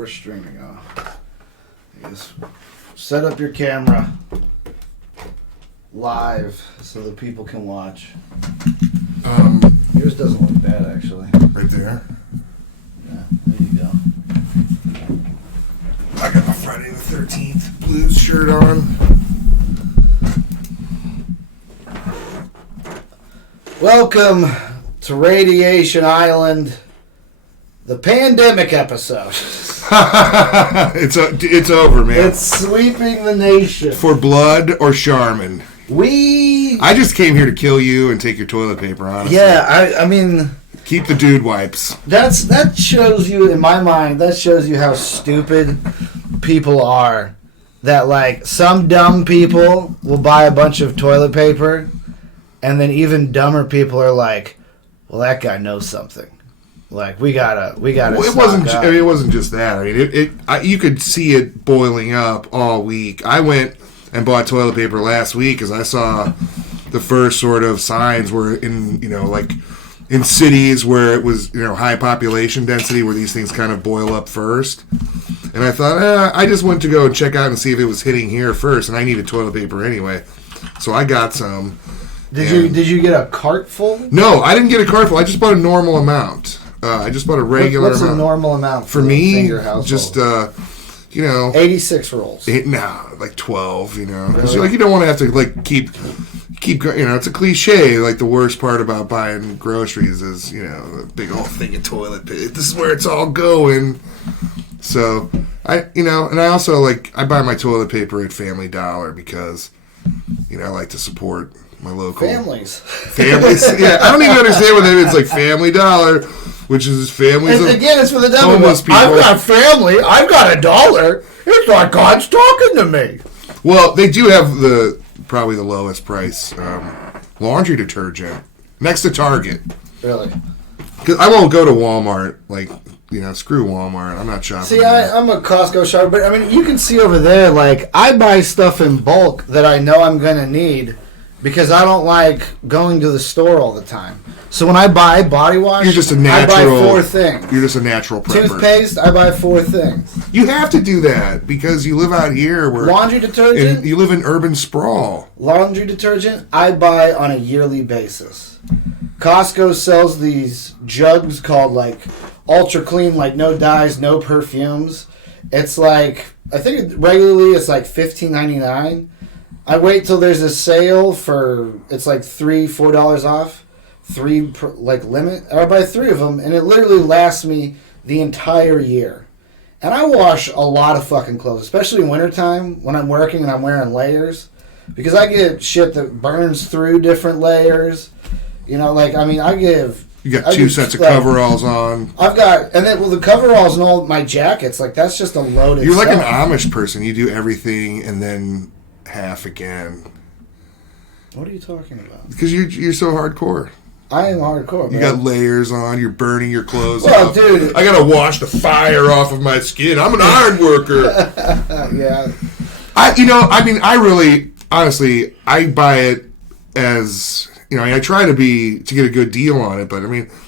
we're streaming off. Just set up your camera live so the people can watch. Yours doesn't look bad, actually. Right there. Yeah, there you go. I got my Friday the 13th Blues shirt on. Welcome to Radiation Island, the pandemic episode. It's over, man. It's sweeping the nation. For blood or Charmin. I just came here to kill you and take your toilet paper, honestly. Yeah, I mean... Keep the dude wipes. That shows you, in my mind, that shows you how stupid people are. That, like, some dumb people will buy a bunch of toilet paper, and then even dumber people are like, well, that guy knows something. Like, we gotta. Well, it wasn't. I mean, it wasn't just that. I mean, you could see it boiling up all week. I went and bought toilet paper last week because I saw the first sort of signs were in, like in cities where it was, high population density where these things kind of boil up first. And I thought, I just went to go and check out and see if it was hitting here first, and I needed toilet paper anyway, so I got some. Did you get a cart full? No, I didn't get a cart full. I just bought a normal amount. I just bought a regular amount. What's a normal amount for me? Finger household? Just 86 rolls. Like 12. Because you don't want to have to keep. It's a cliche. Like the worst part about buying groceries is a big old thing of toilet paper. This is where it's all going. So and I also I buy my toilet paper at Family Dollar because I like to support my local families. Yeah, I don't even understand what that is. Like Family Dollar, which is families. And again, it's for the devil. Homeless people. I've got family. I've got $1. It's like God's talking to me. Well, they do have probably the lowest price laundry detergent next to Target. Really? Because I won't go to Walmart. Screw Walmart. I'm not shopping. See, I'm a Costco shopper, but I mean, you can see over there. I buy stuff in bulk that I know I'm gonna need. Because I don't like going to the store all the time. So when I buy body wash, you're just a natural, I buy 4 things. You're just a natural prepper. Toothpaste, I buy 4 things. You have to do that because you live out here where... Laundry detergent? You live in urban sprawl. Laundry detergent, I buy on a yearly basis. Costco sells these jugs called, Ultra Clean, no dyes, no perfumes. It's I think regularly it's $15.99. I wait till there's a sale for, it's $3, $4 off, 3 limit. I buy 3 of them, and it literally lasts me the entire year. And I wash a lot of fucking clothes, especially in wintertime when I'm working and I'm wearing layers, because I get shit that burns through different layers. I give... You got 2 sets of coveralls on. I've got, and then, the coveralls and all my jackets, that's just a loaded You're like stuff. an Amish person. You do everything and then... half again. What are you talking about? Because you're so hardcore. I am hardcore, man. You got layers on. You're burning your clothes off. Dude. I gotta wash the fire off of my skin. I'm an iron worker. Yeah. I really, honestly, I buy it as, I try to get a good deal on it, but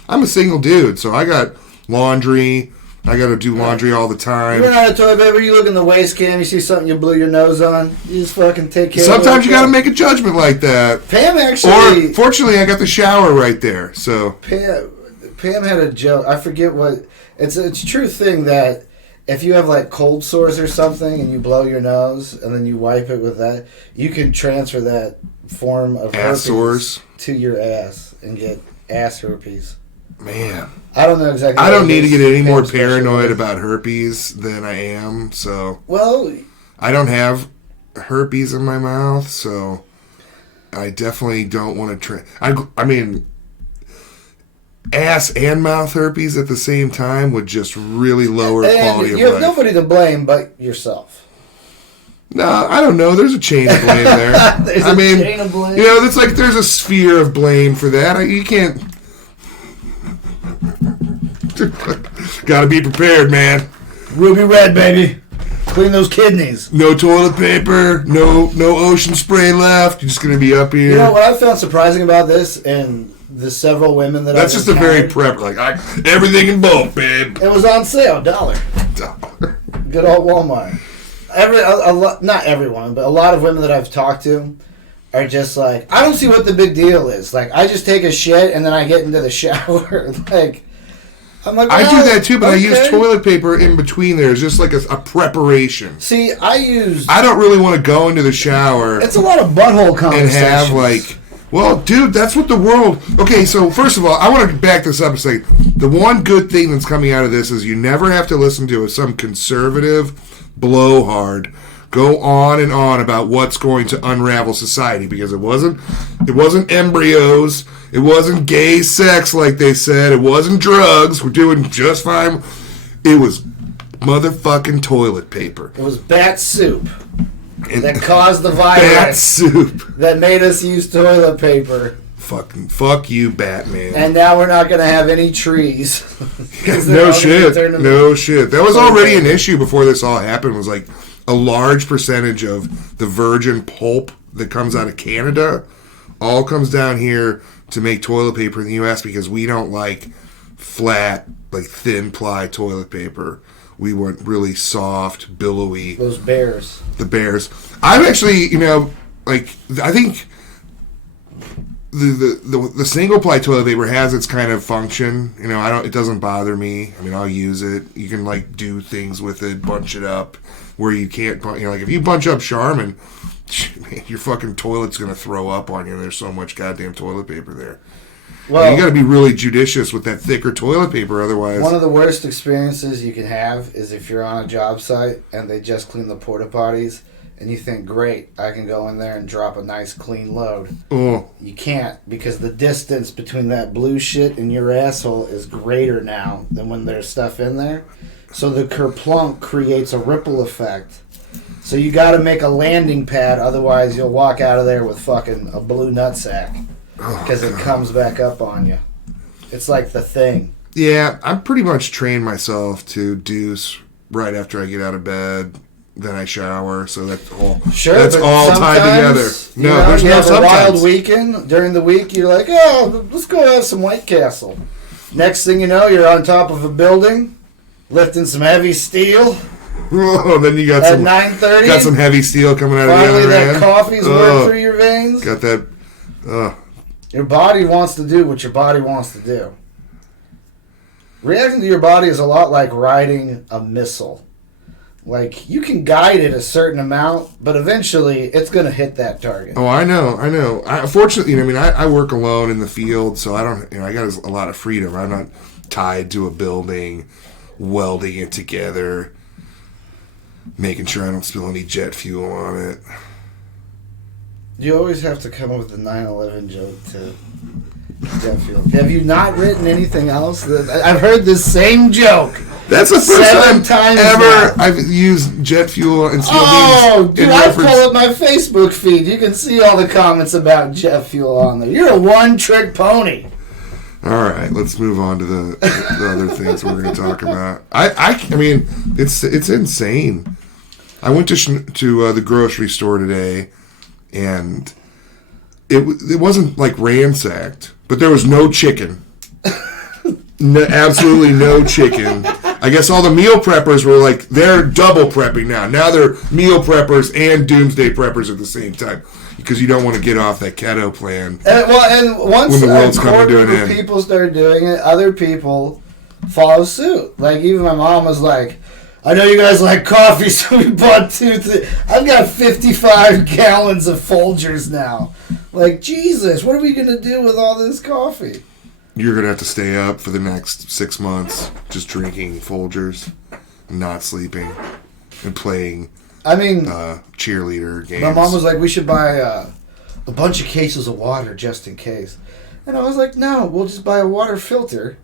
I'm a single dude, so I got laundry. I gotta do laundry all the time. You run out of toilet paper, you look in the waste can, you see something you blew your nose on, you just fucking take care of it. Sometimes you gotta make a judgment like that. Pam actually... Or, fortunately, I got the shower right there, so... Pam had a joke, I forget what... It's a true thing that if you have, cold sores or something, and you blow your nose, and then you wipe it with that, you can transfer that form of ass sores to your ass, and get ass herpes. Man. I don't know exactly. I don't need to get any more paranoid about herpes than I am, so... Well... I don't have herpes in my mouth, so I definitely don't want to... ass and mouth herpes at the same time would just really lower quality of life. You have nobody to blame but yourself. No, I don't know. There's a chain of blame there. There's a chain of blame? It's there's a sphere of blame for that. You can't... Gotta be prepared, man. Ruby red, baby. Clean those kidneys. No toilet paper. No ocean spray left. You're just gonna be up here. What I found surprising about this, and the several women that That's just a very prep, like, everything in bulk, babe. It was on sale, $1. Good old Walmart. Not everyone, but a lot of women that I've talked to are just like, I don't see what the big deal is. Like, I just take a shit and then I get into the shower. Like, I'm like, I do that too, but okay. I use toilet paper in between there. It's just like a preparation. See, I don't really want to go into the shower. It's a lot of butthole conversations. And have like, well, dude, that's what the world... Okay, so first of all, I want to back this up and say, the one good thing that's coming out of this is you never have to listen to some conservative blowhard go on and on about what's going to unravel society, because it wasn't embryos, it wasn't gay sex like they said, it wasn't drugs, we're doing just fine. It was motherfucking toilet paper. It was bat soup that caused the virus. Bat soup that made us use toilet paper. Fuck you, Batman. And now we're not going to have any trees. No shit. That was already an issue before this all happened. Was like a large percentage of the virgin pulp that comes out of Canada all comes down here to make toilet paper in the U.S. because we don't like flat, like thin ply toilet paper. We want really soft, billowy. Those bears. The bears. I'm actually, I think the single ply toilet paper has its kind of function. It doesn't bother me. I mean, I'll use it. You can like do things with it, bunch it up where you can't. Like if you bunch up Charmin, man, your fucking toilet's gonna throw up on you. There's so much goddamn toilet paper there. Well, you got to be really judicious with that thicker toilet paper, otherwise. One of the worst experiences you can have is if you're on a job site and they just clean the porta potties, and you think, great, I can go in there and drop a nice clean load. Oh. You can't, because the distance between that blue shit and your asshole is greater now than when there's stuff in there. So the kerplunk creates a ripple effect. So you got to make a landing pad, otherwise you'll walk out of there with fucking a blue nutsack. Because it comes back up on you. It's like the thing. Yeah, I'm pretty much trained myself to deuce right after I get out of bed. Then I shower, so that's all. Sure, that's all tied together. No, there's you no have sometimes. A wild weekend during the week. You're like, oh, let's go have some White Castle. Next thing you know, you're on top of a building, lifting some heavy steel. Oh, then you got at some 9:30. Got some heavy steel coming out Finally, of the other that end. coffee's worked through your veins. Got that. Your body wants to do what your body wants to do. Reacting to your body is a lot like riding a missile. Like, you can guide it a certain amount, but eventually it's going to hit that target. Oh, I know. Fortunately, I work alone in the field, so I don't. I got a lot of freedom. I'm not tied to a building, welding it together, making sure I don't spill any jet fuel on it. You always have to come up with the 9/11 joke to jet fuel. Have you not written anything else? I've heard this same joke. That's the first time ever now. I've used jet fuel and steel beams. Oh, dude, I pull up my Facebook feed. You can see all the comments about jet fuel on there. You're a one-trick pony. All right, let's move on to the other things we're going to talk about. I mean, it's insane. I went to the grocery store today, and it wasn't like ransacked, but there was no chicken. No, absolutely no chicken. I guess all the meal preppers were like, they're double prepping now. Now they're meal preppers and doomsday preppers at the same time, because you don't want to get off that keto plan. And once when the world's coming to an end, people start doing it, other people follow suit. Like, even my mom was like, I know you guys like coffee, so we bought 2. I've got 55 gallons of Folgers now. Like, Jesus, what are we going to do with all this coffee? You're going to have to stay up for the next 6 months just drinking Folgers, not sleeping, and playing cheerleader games. My mom was like, we should buy a bunch of cases of water just in case. And I was like, no, we'll just buy a water filter.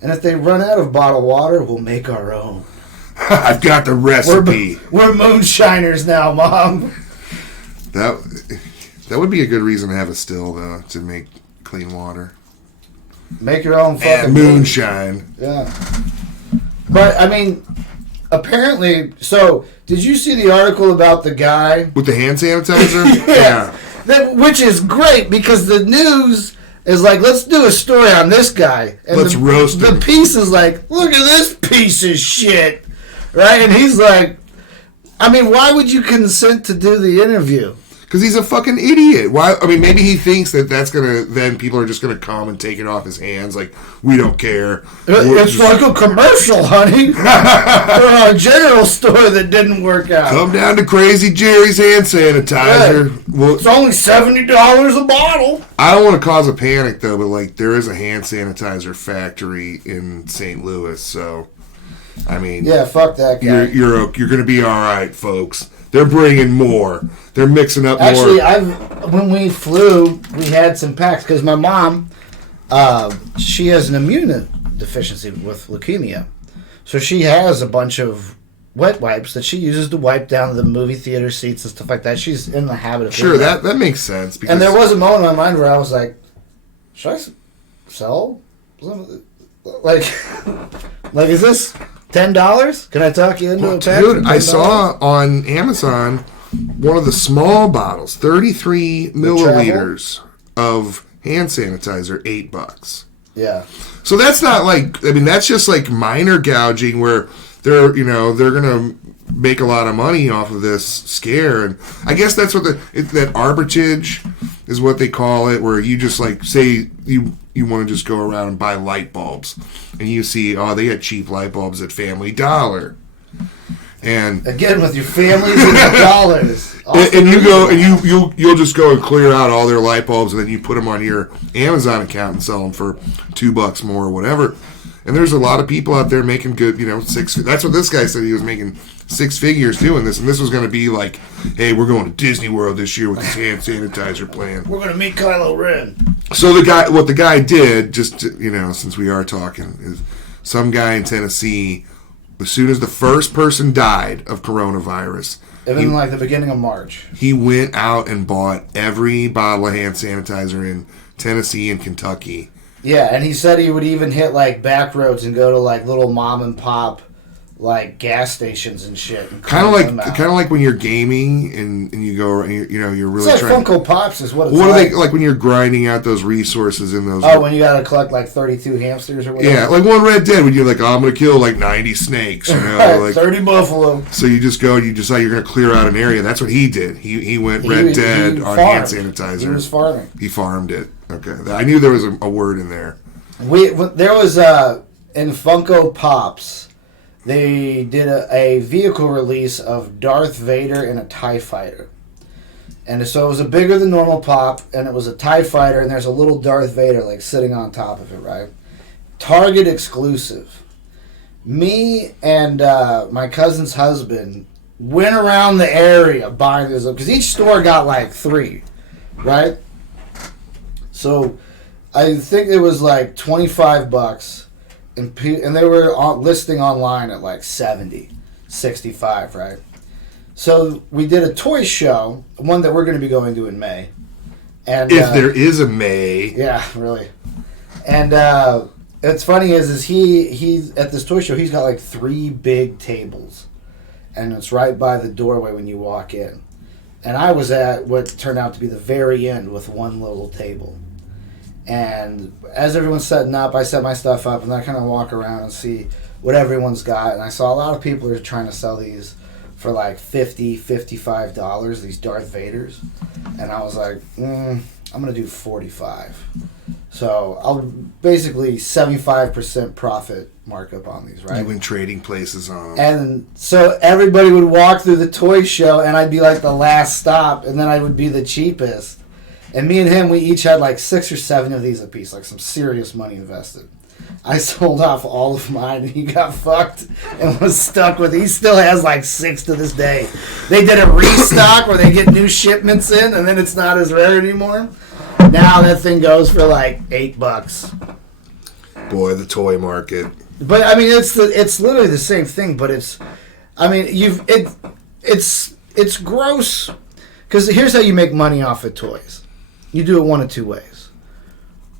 And if they run out of bottled water, we'll make our own. I've got the recipe. We're moonshiners now, Mom. That would be a good reason to have a still, though, to make clean water. Make your own fucking moonshine. Yeah. But, apparently... So, did you see the article about the guy... with the hand sanitizer? Yeah. Which is great, because the news is like, let's do a story on this guy. And let's roast him. The piece is like, look at this piece of shit. Right? And he's like, I mean, why would you consent to do the interview? Because he's a fucking idiot. Why? I mean, maybe he thinks that's gonna. Then people are just gonna come and take it off his hands. Like, we don't care. It's like a commercial, honey, for a general store that didn't work out. Come down to Crazy Jerry's hand sanitizer. Yeah. Well, it's only $70 a bottle. I don't want to cause a panic though, but like there is a hand sanitizer factory in St. Louis, so I mean, yeah, fuck that guy. You're gonna be all right, folks. They're bringing more. They're mixing up more. Actually, when we flew, we had some packs because my mom, she has an immune deficiency with leukemia, so she has a bunch of wet wipes that she uses to wipe down the movie theater seats and stuff like that. She's in the habit of sure that makes sense. And there was a moment in my mind where I was like, should I sell some? Like is this $10? Can I talk you into a pack? Dude, I saw on Amazon one of the small bottles, 33 milliliters of hand sanitizer, $8. Yeah. So that's not like, I mean, that's just like minor gouging where they're gonna make a lot of money off of this scare, and I guess that's what that arbitrage is what they call it, where you just like say you want to just go around and buy light bulbs, and you see, oh, they got cheap light bulbs at Family Dollar, and again with your families and the dollars, and you go and you'll just go and clear out all their light bulbs, and then you put them on your Amazon account and sell them for $2 more or whatever. And there's a lot of people out there making good, six. That's what this guy said. He was making 6 figures doing this, and this was going to be like, hey, we're going to Disney World this year with this hand sanitizer plan. We're going to meet Kylo Ren. So what the guy did, just since we are talking, is some guy in Tennessee, as soon as the first person died of coronavirus, in like the beginning of March, he went out and bought every bottle of hand sanitizer in Tennessee and Kentucky. Yeah, and he said he would even hit like back roads and go to like little mom and pop like gas stations and shit. Kind of like when you're gaming and you go, you're really it's like trying. Funko Pops is what it's What like. are they like when you're grinding out those resources in those? Oh, when you gotta collect like 32 hamsters or whatever. Yeah, like one Red Dead when you're like, oh, I'm gonna kill like 90 snakes, like 30 buffalo. So you just go and you decide you're gonna clear out an area. That's what he did. He went Red Dead on hand sanitizer. He was farming. He farmed it. Okay, I knew there was a word in there. There was in Funko Pops. They did a vehicle release of Darth Vader and a TIE Fighter. And so it was a bigger than normal pop, and it was a TIE Fighter, and there's a little Darth Vader like sitting on top of it, right? Target exclusive. Me and my cousin's husband went around the area buying this up, because each store got like 3, right? So I think it was like $25. And they were listing online at like 70, 65, right? So we did a toy show, one that we're going to be going to in May. And if there is a May. Yeah, really. And what's funny is he at this toy show, he's got like 3 big tables. And it's right by the doorway when you walk in. And I was at what turned out to be the very end with one little table. And as everyone's setting up, I set my stuff up, and then I kind of walk around and see what everyone's got. And I saw a lot of people are trying to sell these for like $50, $55, these Darth Vaders. And I was like, I'm going to do $45. So I'll basically 75% profit markup on these, right? You win trading places on them. And so everybody would walk through the toy show, and I'd be like the last stop, and then I would be the cheapest. And me and him, we each had like 6 or 7 of these apiece, like some serious money invested. I sold off all of mine, and he got fucked and was stuck with it. He still has like 6 to this day. They did a restock where they get new shipments in, and then it's not as rare anymore. Now that thing goes for like $8. Boy, the toy market. But I mean, it's literally the same thing. But it's gross. Because here's how you make money off of toys. You do it one of 2 ways.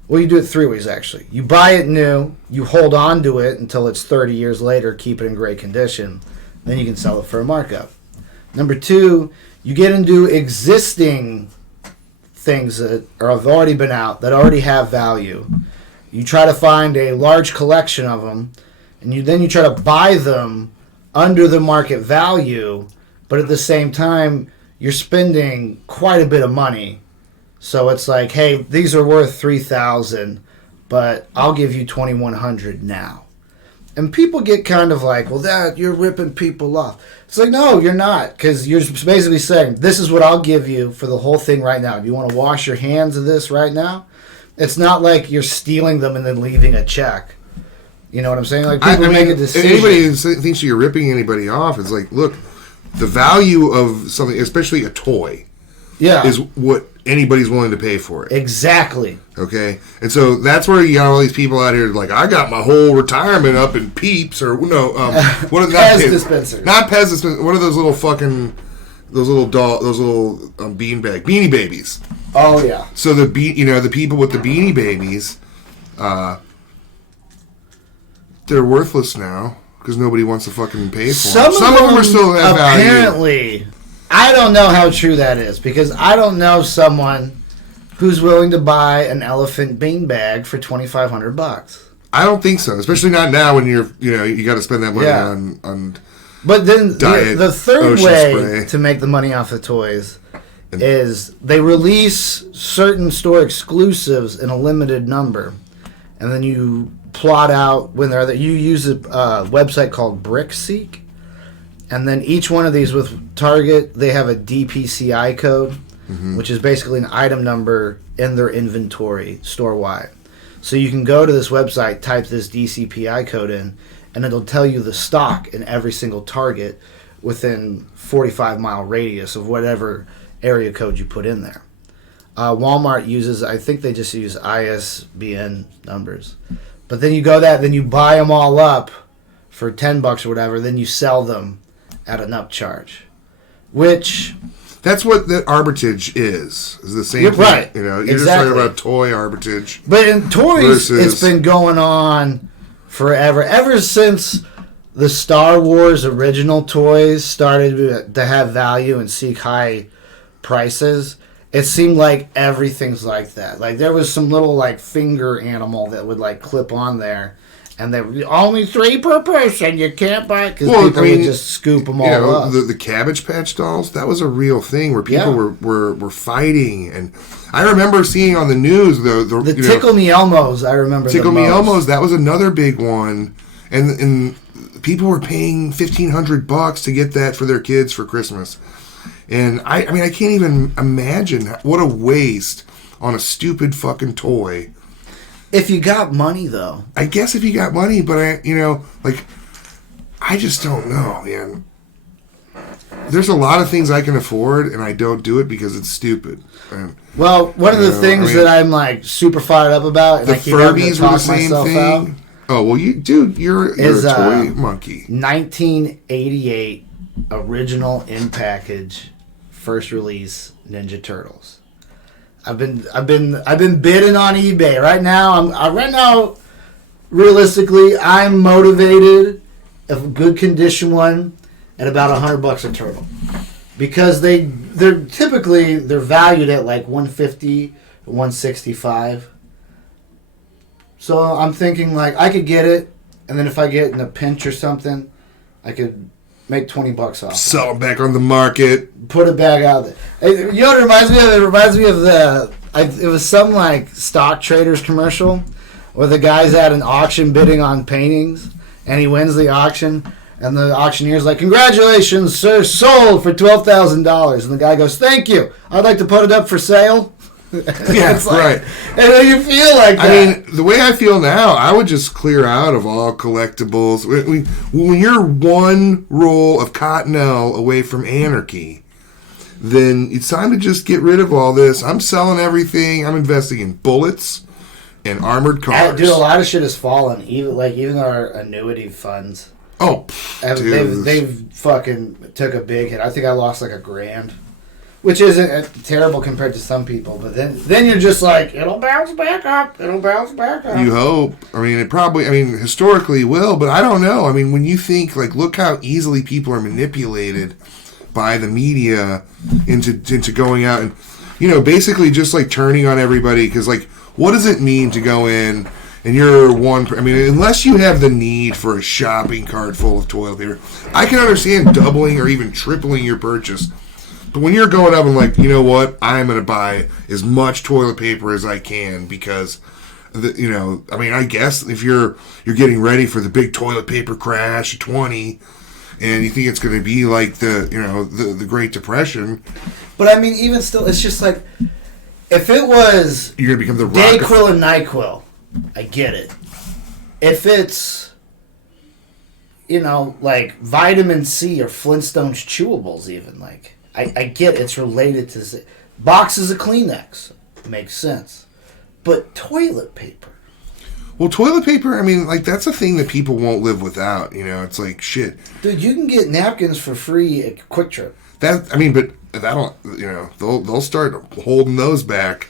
Well, you do it 3 ways, actually. You buy it new, you hold on to it until it's 30 years later, keep it in great condition, then you can sell it for a markup. Number 2, you get into existing things that have already been out, that already have value. You try to find a large collection of them, and then you try to buy them under the market value, but at the same time, you're spending quite a bit of money. So it's like, hey, these are worth $3,000, but I'll give you $2,100 now. And people get kind of like, well, that you're ripping people off. It's like, no, you're not, because you're basically saying, this is what I'll give you for the whole thing right now. Do you want to wash your hands of this right now? It's not like you're stealing them and then leaving a check. You know what I'm saying? Like, people make a decision. Anybody who thinks you're ripping anybody off, it's like, look, the value of something, especially a toy, is what anybody's willing to pay for it. Exactly. Okay? And so that's where you got all these people out here like, I got my whole retirement up in Peeps, or what are Pez dispensers. Not Pez dispensers. What are those little fucking, Beanie Babies? Oh, yeah. So the people with the Beanie Babies, they're worthless now because nobody wants to fucking pay for them. Some of them are still that value. Apparently, I don't know how true that is, because I don't know someone who's willing to buy an elephant beanbag for $2,500. I don't think so, especially not now when you got to spend that money on. But then the third way spray to make the money off the toys is they release certain store exclusives in a limited number, and then you plot out when they're there. You use a website called BrickSeek, and then each one of these with Target, they have a DPCI code, which is basically an item number in their inventory store-wide. So you can go to this website, type this DCPI code in, and it'll tell you the stock in every single Target within 45-mile radius of whatever area code you put in there. Walmart uses, I think they just use ISBN numbers. But then you go then you buy them all up for $10 or whatever, then you sell them at an upcharge. Which... That's what the arbitrage is. Is the same thing. Right. You're just talking about toy arbitrage. But in toys, it's been going on forever. Ever since the Star Wars original toys started to have value and seek high prices, it seemed like everything's like that. Like, there was some little, like, finger animal that would, like, clip on there. And they were only 3 per person. You can't buy it because people would just scoop them all up. The Cabbage Patch dolls, that was a real thing where people were fighting. And I remember seeing on the news, the Tickle Me Elmos, I remember Tickle Me Elmos, that was another big one. And people were paying $1,500 to get that for their kids for Christmas. And I can't even imagine what a waste on a stupid fucking toy. If you got money, though. I guess if you got money, but I just don't know, man. There's a lot of things I can afford, and I don't do it because it's stupid. And, well, one of the things that I'm like super fired up about, and the I keep having to Furbies were the talk same myself thing. out. Oh well, you're a toy monkey. 1988 original in package, first release Ninja Turtles. I've been bidding on eBay right now. Realistically, I'm motivated of a good condition one at about $100 a turtle, because they're typically valued at like $150, $165. So I'm thinking like I could get it, and then if I get in a pinch or something, I could make $20 off. Sell them back on the market. Put it back out there. You know what it reminds me of? It reminds me of it was some like stock traders commercial where the guy's at an auction bidding on paintings, and he wins the auction, and the auctioneer's like, "Congratulations, sir, sold for $12,000." And the guy goes, "Thank you. I'd like to put it up for sale." Yeah, right. And then you feel like that. I mean, the way I feel now, I would just clear out of all collectibles. When you're one roll of Cottonelle away from anarchy, then it's time to just get rid of all this. I'm selling everything. I'm investing in bullets and armored cars. Dude, a lot of shit has fallen. Even our annuity funds. Oh, they've fucking took a big hit. I think I lost like $1,000. Which isn't terrible compared to some people, but then you're just like, it'll bounce back up. It'll bounce back up. You hope. I mean, historically will, but I don't know. I mean, when you think, like, look how easily people are manipulated by the media into going out. And basically just like turning on everybody. Because like, what does it mean to go in and you're one? I mean, unless you have the need for a shopping cart full of toilet paper, I can understand doubling or even tripling your purchase. But when you're going up and like, you know what, I'm going to buy as much toilet paper as I can because, I guess if you're getting ready for the big toilet paper crash of 20, and you think it's going to be like the Great Depression. But I mean, even still, it's just like, if it was you're going to become the Dayquil and NyQuil, I get it. If it's, like vitamin C or Flintstones chewables even, like, I get it's related to boxes of Kleenex. Makes sense. But toilet paper. Well, toilet paper, I mean, like, that's a thing that people won't live without. It's like, shit. Dude, you can get napkins for free at Quick Trip. But that'll, they'll start holding those back.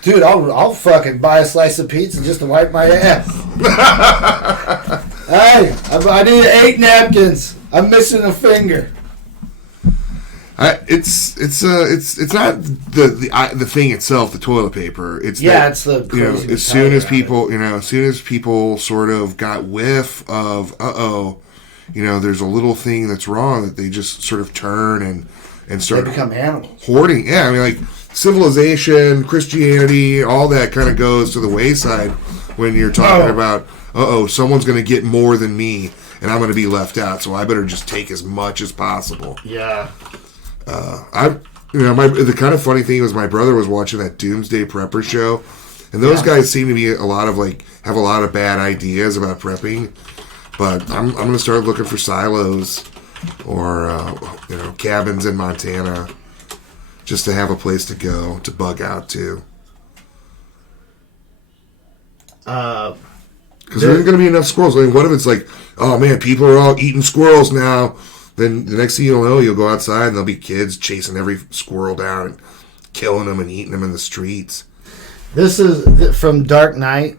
Dude, I'll fucking buy a slice of pizza just to wipe my ass. Hey, I need 8 napkins. I'm missing a finger. It's not the thing itself, the toilet paper. It's the crazy as soon as people sort of got whiff of there's a little thing that's wrong, that they just sort of turn and start they become animals hoarding. Yeah, I mean, like civilization, Christianity, all that kind of goes to the wayside when you're talking about someone's going to get more than me and I'm going to be left out, so I better just take as much as possible. Yeah. The kind of funny thing was my brother was watching that Doomsday Prepper show, and those guys seem to be have a lot of bad ideas about prepping. But I'm going to start looking for silos or cabins in Montana just to have a place to go to bug out to. Because there aren't going to be enough squirrels. I mean, what if it's like, oh man, people are all eating squirrels now? Then the next thing you'll know, you'll go outside and there'll be kids chasing every squirrel down and killing them and eating them in the streets. This is from Dark Knight,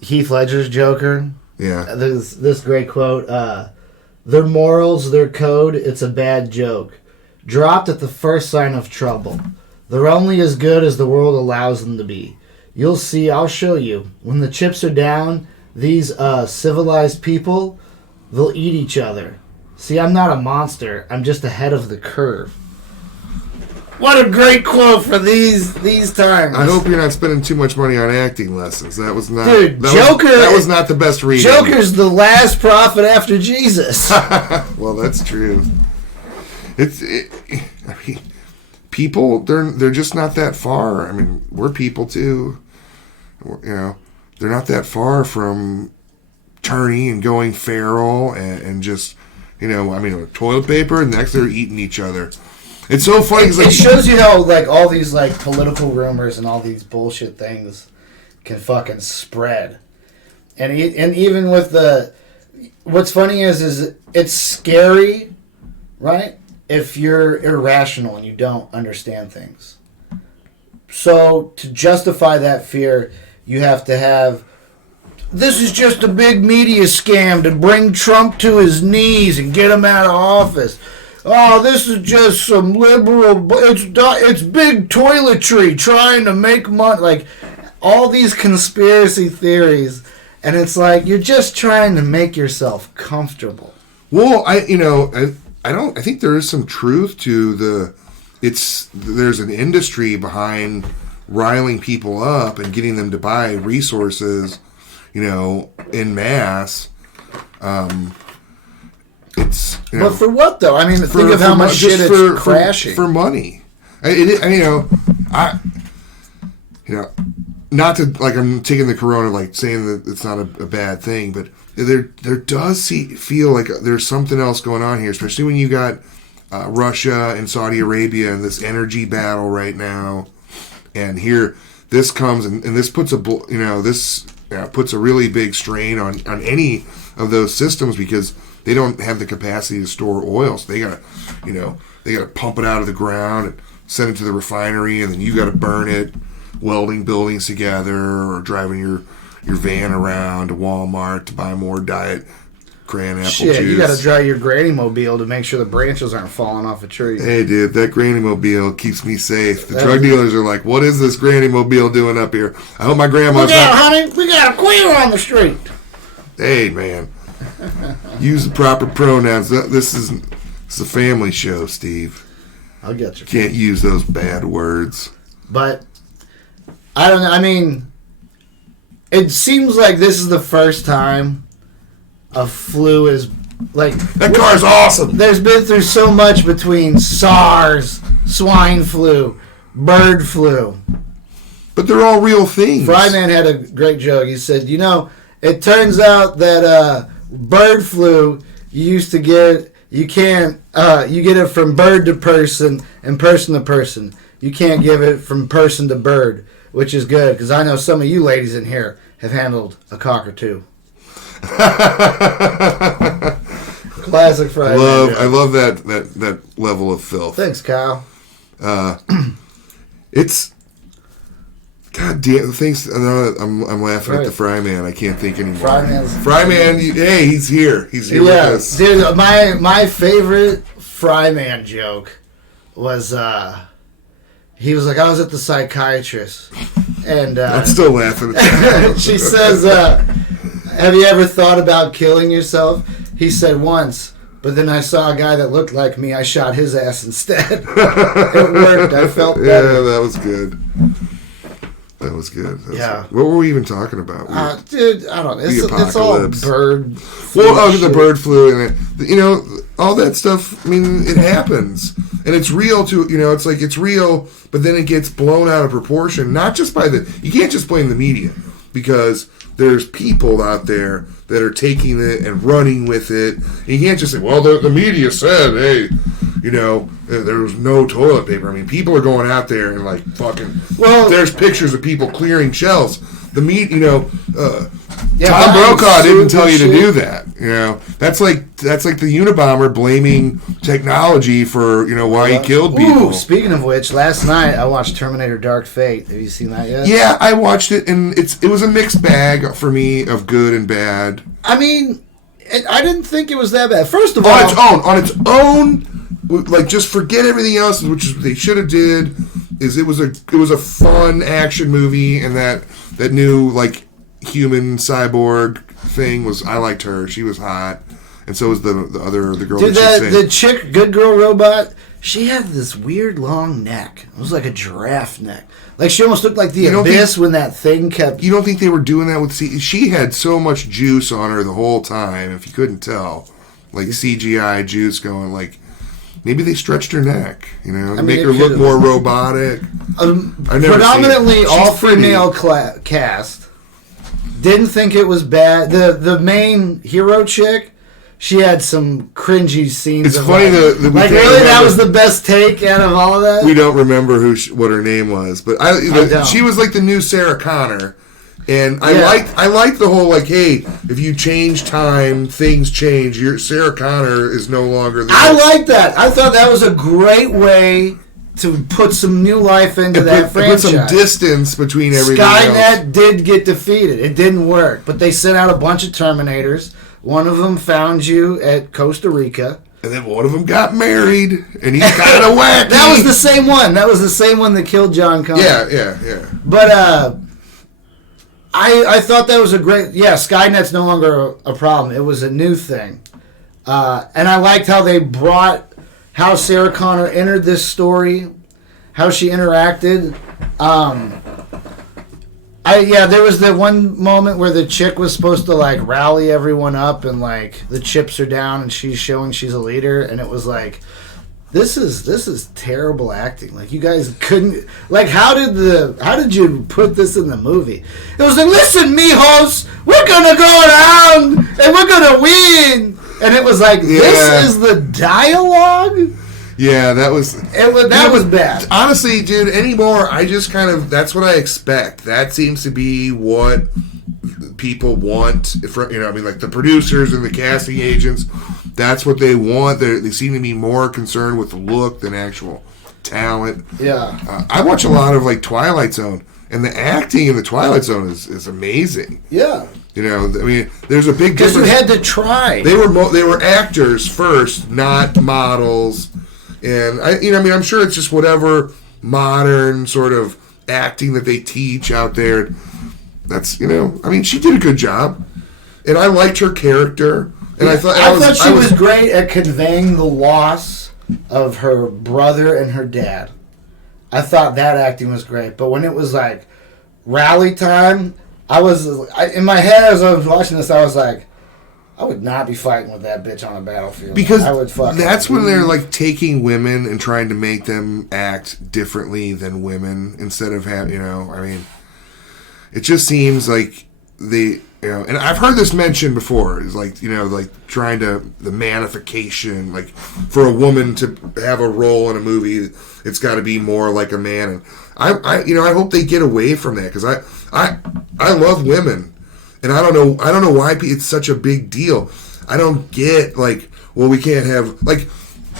Heath Ledger's Joker. Yeah. There's this great quote. Their morals, their code, it's a bad joke. Dropped at the first sign of trouble. They're only as good as the world allows them to be. You'll see, I'll show you. When the chips are down, these civilized people, they'll eat each other. See, I'm not a monster. I'm just ahead of the curve. What a great quote for these times. I hope you're not spending too much money on acting lessons. That was not. Dude, Joker. That was not the best reading. Joker's the last prophet after Jesus. Well, that's true. People, they're just not that far. I mean, we're people too. They're not that far from turning and going feral and just. Toilet paper, and next they're eating each other. It's so funny. It shows you how, like, all these, like, political rumors and all these bullshit things can fucking spread. And even with what's funny is it's scary, right? If you're irrational and you don't understand things. So, to justify that fear, you have to have, this is just a big media scam to bring Trump to his knees and get him out of office. Oh, this is just some liberal, it's big toiletry trying to make money. Like, all these conspiracy theories, and it's like, you're just trying to make yourself comfortable. Well, I think there is some truth to there's an industry behind riling people up and getting them to buy resources, en masse. But for what though? I mean, think of how much shit it's crashing for money. Not to, like, I'm taking the corona, like, saying that it's not a bad thing, but there does feel like there's something else going on here, especially when you got Russia and Saudi Arabia and this energy battle right now, and here this comes and this puts puts a really big strain on any of those systems because they don't have the capacity to store oil, so they gotta pump it out of the ground and send it to the refinery, and then you gotta burn it, welding buildings together or driving your van around to Walmart to buy more diet crayon apple Shit, juice. you got to dry your granny mobile to make sure the branches aren't falling off a tree. Hey, dude, that granny mobile keeps me safe. The drug dealers are like, what is this granny mobile doing up here? I hope my grandma's Look out, honey. We got a queer on the street. Hey, man. Use the proper pronouns. This is a family show, Steve. I'll get you. Can't use those bad words. But, I don't know. I mean, it seems like this is the first time a flu is, like... That car's awesome! There's been through so much between SARS, swine flu, bird flu. But they're all real things. Fryman had a great joke. He said, it turns out that bird flu, you used to get... You get it from bird to person and person to person. You can't give it from person to bird, which is good, because I know some of you ladies in here have handled a cockatoo. Classic Friday. I love that level of filth. Thanks, Kyle. It's God damn. Thanks. I'm laughing at the Fry Man. I can't think anymore. Fry Man. Hey, he's here. He's here with us. Dude, my favorite Fry Man joke was he was like, I was at the psychiatrist, and I'm still laughing at that. she says, have you ever thought about killing yourself? He said once, but then I saw a guy that looked like me. I shot his ass instead. It worked. I felt better. Yeah, that was good. That was good. What were we even talking about? Dude, I don't know. It's all bird flu. Well, the bird flu and all that stuff. I mean, it happens, and it's real too. It's like it's real, but then it gets blown out of proportion. Not just by you can't just blame the media, because there's people out there that are taking it and running with it. And you can't just say, well, the media said, hey, there was no toilet paper. I mean, people are going out there and like fucking. Well, there's pictures of people clearing shelves. The Tom Brokaw didn't tell you to do that. That's like the Unabomber blaming technology for why he killed people. Ooh, speaking of which, last night I watched Terminator: Dark Fate. Have you seen that yet? Yeah, I watched it, and it was a mixed bag for me of good and bad. I mean, I didn't think it was that bad. First of all, on its own, like just forget everything else, which they should have did. It was a fun action movie, and that new like human cyborg thing I liked her. She was hot, and so was the girl. Dude, the chick, good girl robot. She had this weird long neck. It was like a giraffe neck. Like she almost looked like the Abyss when that thing kept. You don't think they were doing that with She had so much juice on her the whole time. If you couldn't tell, like CGI juice going like. Maybe they stretched her neck, make her look more robotic. Predominantly all female cast. Didn't think it was bad. The main hero chick, she had some cringy scenes. It's funny that we like really that was the best take out of all of that. We don't remember what her name was, but she was like the new Sarah Connor. And I liked the whole, like, hey, if you change time, things change. Sarah Connor is no longer the... I like that. I thought that was a great way to put some new life into that franchise. Put some distance between everything Skynet did get defeated. It didn't work. But they sent out a bunch of Terminators. One of them found you at Costa Rica. And then one of them got married, and he's kind of wacky. That was the same one. That was the same one that killed John Connor. Yeah. But, I thought that was a great... Yeah, Skynet's no longer a problem. It was a new thing. And I liked how they brought... How Sarah Connor entered this story. How she interacted. There was that one moment where the chick was supposed to, like, rally everyone up and, like, the chips are down and she's showing she's a leader. And it was like... This is terrible acting. Like you guys couldn't like how did you put this in the movie? It was like, listen, mijos, we're gonna go around and we're gonna win. And it was like this is the dialogue. Yeah, that was bad. Honestly, dude, anymore I just that's what I expect. That seems to be what people want like the producers and the casting agents. That's what they want. They seem to be more concerned with the look than actual talent. Yeah. I watch a lot of like Twilight Zone, And the acting in the Twilight Zone is amazing. Yeah. You know, I mean, there's a big Because difference. you had to try. They were actors first, not models. And I'm sure it's just whatever modern sort of acting that they teach out there. That's, she did a good job. And I liked her character. And I thought she was great at conveying the loss of her brother and her dad. I thought that acting was great. But when it was like rally time, in my head as I was watching this, I was like, I would not be fighting with that bitch on a battlefield. Because I would that's when they're like taking women and trying to make them act differently than women instead of having, it just seems like and I've heard this mentioned before, is like, like trying to, the manification, like for a woman to have a role in a movie, it's got to be more like a man. And I hope they get away from that, because I love women. And I don't know why it's such a big deal. I don't get, like, well, we can't have, like,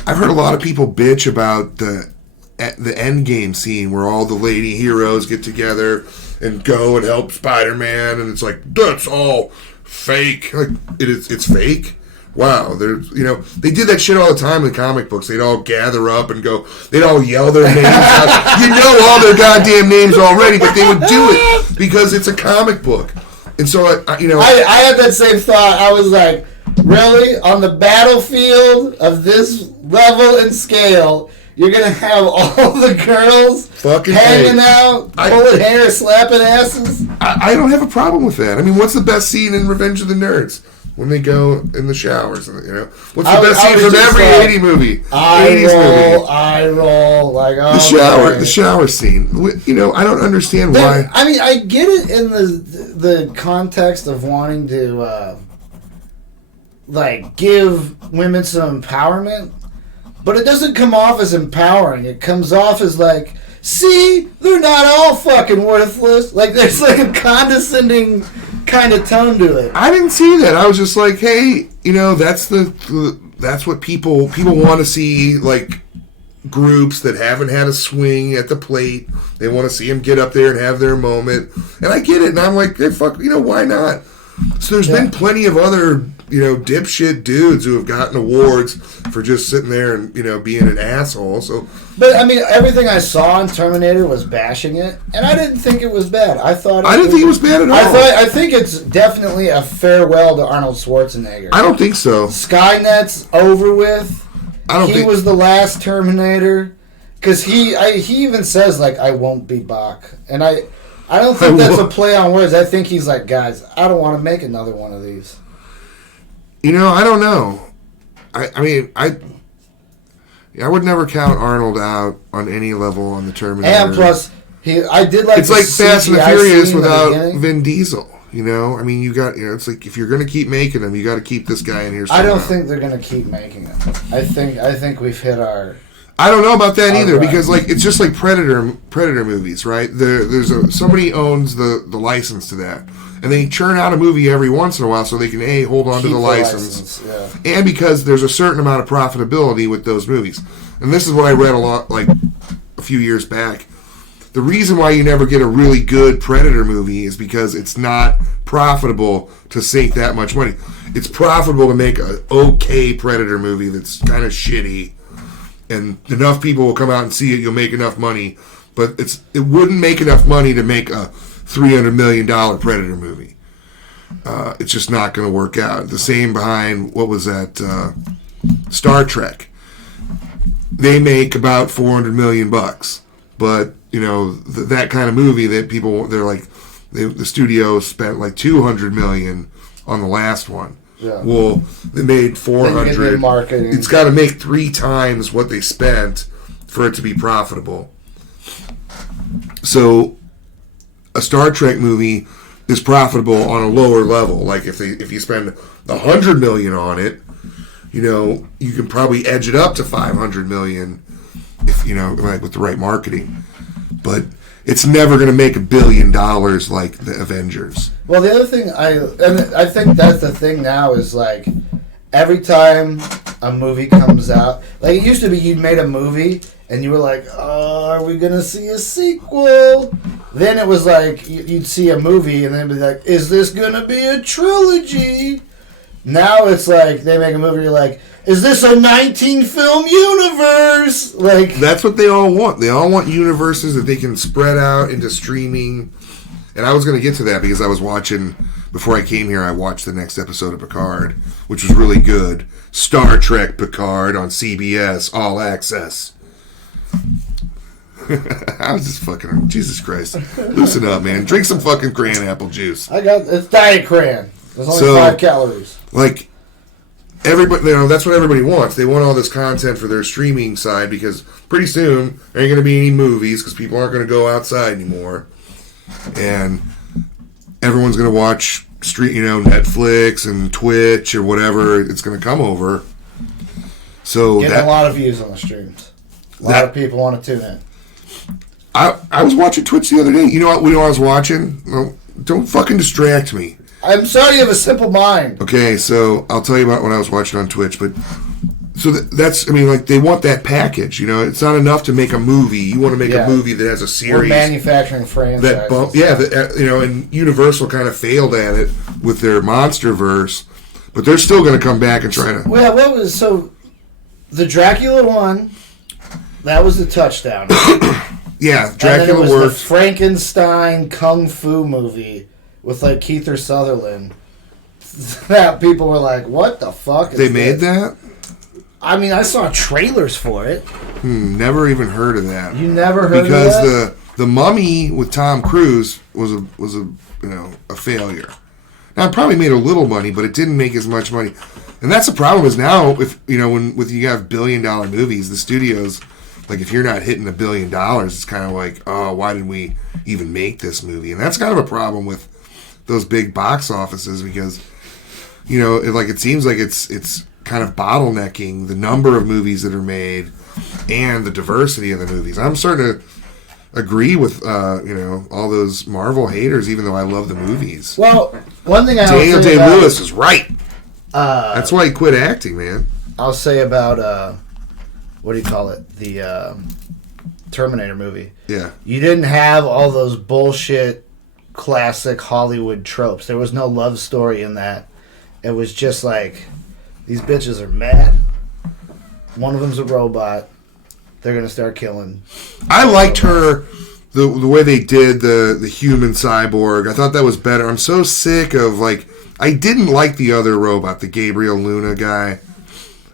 I've heard a lot of people bitch about the Endgame scene where all the lady heroes get together and go and help Spider-Man, and it's like, that's all fake. Like, it's fake? Wow, they did that shit all the time in comic books. They'd all gather up and go, they'd all yell their names out. You know all their goddamn names already, but they would do it because it's a comic book. And so, I had that same thought. I was like, really? On the battlefield of this level and scale, you're going to have all the girls fucking hanging out, pulling hair, slapping asses? I don't have a problem with that. I mean, what's the best scene in Revenge of the Nerds? When they go in the showers, What's the best scene from every 80 movie? I roll. Like, oh, the shower scene. I don't understand why. I mean, I get it in the context of wanting to, give women some empowerment, but it doesn't come off as empowering. It comes off as like, see, they're not all fucking worthless. Like, there's like a condescending kind of tone to it. I didn't see that. I was just like, hey, that's what people want to see, like, groups that haven't had a swing at the plate. They want to see them get up there and have their moment. And I get it. And I'm like, hey, fuck, why not? So there's been plenty of other, dipshit dudes who have gotten awards for just sitting there and, being an asshole. So, but I mean, everything I saw in Terminator was bashing it, and I didn't think it was bad. I didn't think it was bad at all. I think it's definitely a farewell to Arnold Schwarzenegger. I don't think so. Skynet's over with. He was the last Terminator, because he even says, like, I won't be Bach, and I don't think that's a play on words. I think he's like, guys, I don't want to make another one of these. I don't know. I would never count Arnold out on any level on the Terminator. And plus, I did like. It's like Fast and the Furious without Vin Diesel. I mean, you got. It's like, if you're going to keep making them, you got to keep this guy in here. Somehow. I don't think they're going to keep making them. I think we've hit our. I don't know about that either, because like it's just like Predator movies, right? Somebody owns the license to that, and they churn out a movie every once in a while so they can hold on to the license, and because there's a certain amount of profitability with those movies. And this is what I read a lot, like a few years back. The reason why you never get a really good Predator movie is because it's not profitable to sink that much money. It's profitable to make an okay Predator movie that's kind of shitty, and enough people will come out and see it, you'll make enough money. But it wouldn't make enough money to make a $300 million Predator movie. It's just not going to work out. The same behind, what was that, Star Trek. They make about $400 million, but that kind of movie that people, they're like, the studio spent like $200 million on the last one. Yeah. Well, they made 400. It's got to make 3 times what they spent for it to be profitable. So, a Star Trek movie is profitable on a lower level. Like if you spend $100 million on it, you can probably edge it up to $500 million if like with the right marketing. But it's never going to make $1 billion like the Avengers. Well, the other thing I think that's the thing now is, like, every time a movie comes out. Like, it used to be you'd made a movie, and you were like, oh, are we going to see a sequel? Then it was like, you'd see a movie, and then it'd be like, is this going to be a trilogy? Now it's like, they make a movie, you're like, is this a 19-film universe? Like, that's what they all want. They all want universes that they can spread out into streaming. And I was going to get to that because I was watching, before I came here, I watched the next episode of Picard, which was really good. Star Trek Picard on CBS, All Access. I was just fucking, Jesus Christ. Loosen up, man. Drink some fucking cran apple juice. It's Diet Cran. There's only 5 calories. Like, everybody, that's what everybody wants. They want all this content for their streaming side because pretty soon there ain't going to be any movies because people aren't going to go outside anymore. And everyone's going to watch Netflix and Twitch or whatever it's going to come over. So getting a lot of views on the streams. A lot of people want to tune in. I was watching Twitch the other day. You know what I was watching? Well, don't fucking distract me. I'm sorry you have a simple mind. Okay, so I'll tell you about what I was watching on Twitch, but so that's, I mean, like, they want that package, It's not enough to make a movie. You want to make a movie that has a series. Or manufacturing franchises. And Universal kind of failed at it with their MonsterVerse, but they're still going to come back and try to... Well, the Dracula one, that was the touchdown. Yeah, Dracula and then it was worked. The Frankenstein Kung Fu movie with, like, Kiefer Sutherland. That people were like, what the fuck is They made that? I mean, I saw trailers for it. Never even heard of that. You never heard of that? Because the Mummy with Tom Cruise was a failure. Now, it probably made a little money, but it didn't make as much money. And that's the problem is now, if you have $1 billion movies, the studios, like, if you're not hitting $1 billion, it's kind of like, oh, why did we even make this movie? And that's kind of a problem with those big box offices because, it seems like it's kind of bottlenecking the number of movies that are made and the diversity of the movies. I'm starting to agree with all those Marvel haters, even though I love the movies. Well, one thing Daniel Day-Lewis is right. That's why he quit acting, man. I'll say about what do you call it? The Terminator movie. Yeah. You didn't have all those bullshit classic Hollywood tropes. There was no love story in that. It was just like, these bitches are mad. One of them's a robot. They're going to start killing. I liked her, the way they did the human cyborg. I thought that was better. I'm so sick of, I didn't like the other robot, the Gabriel Luna guy.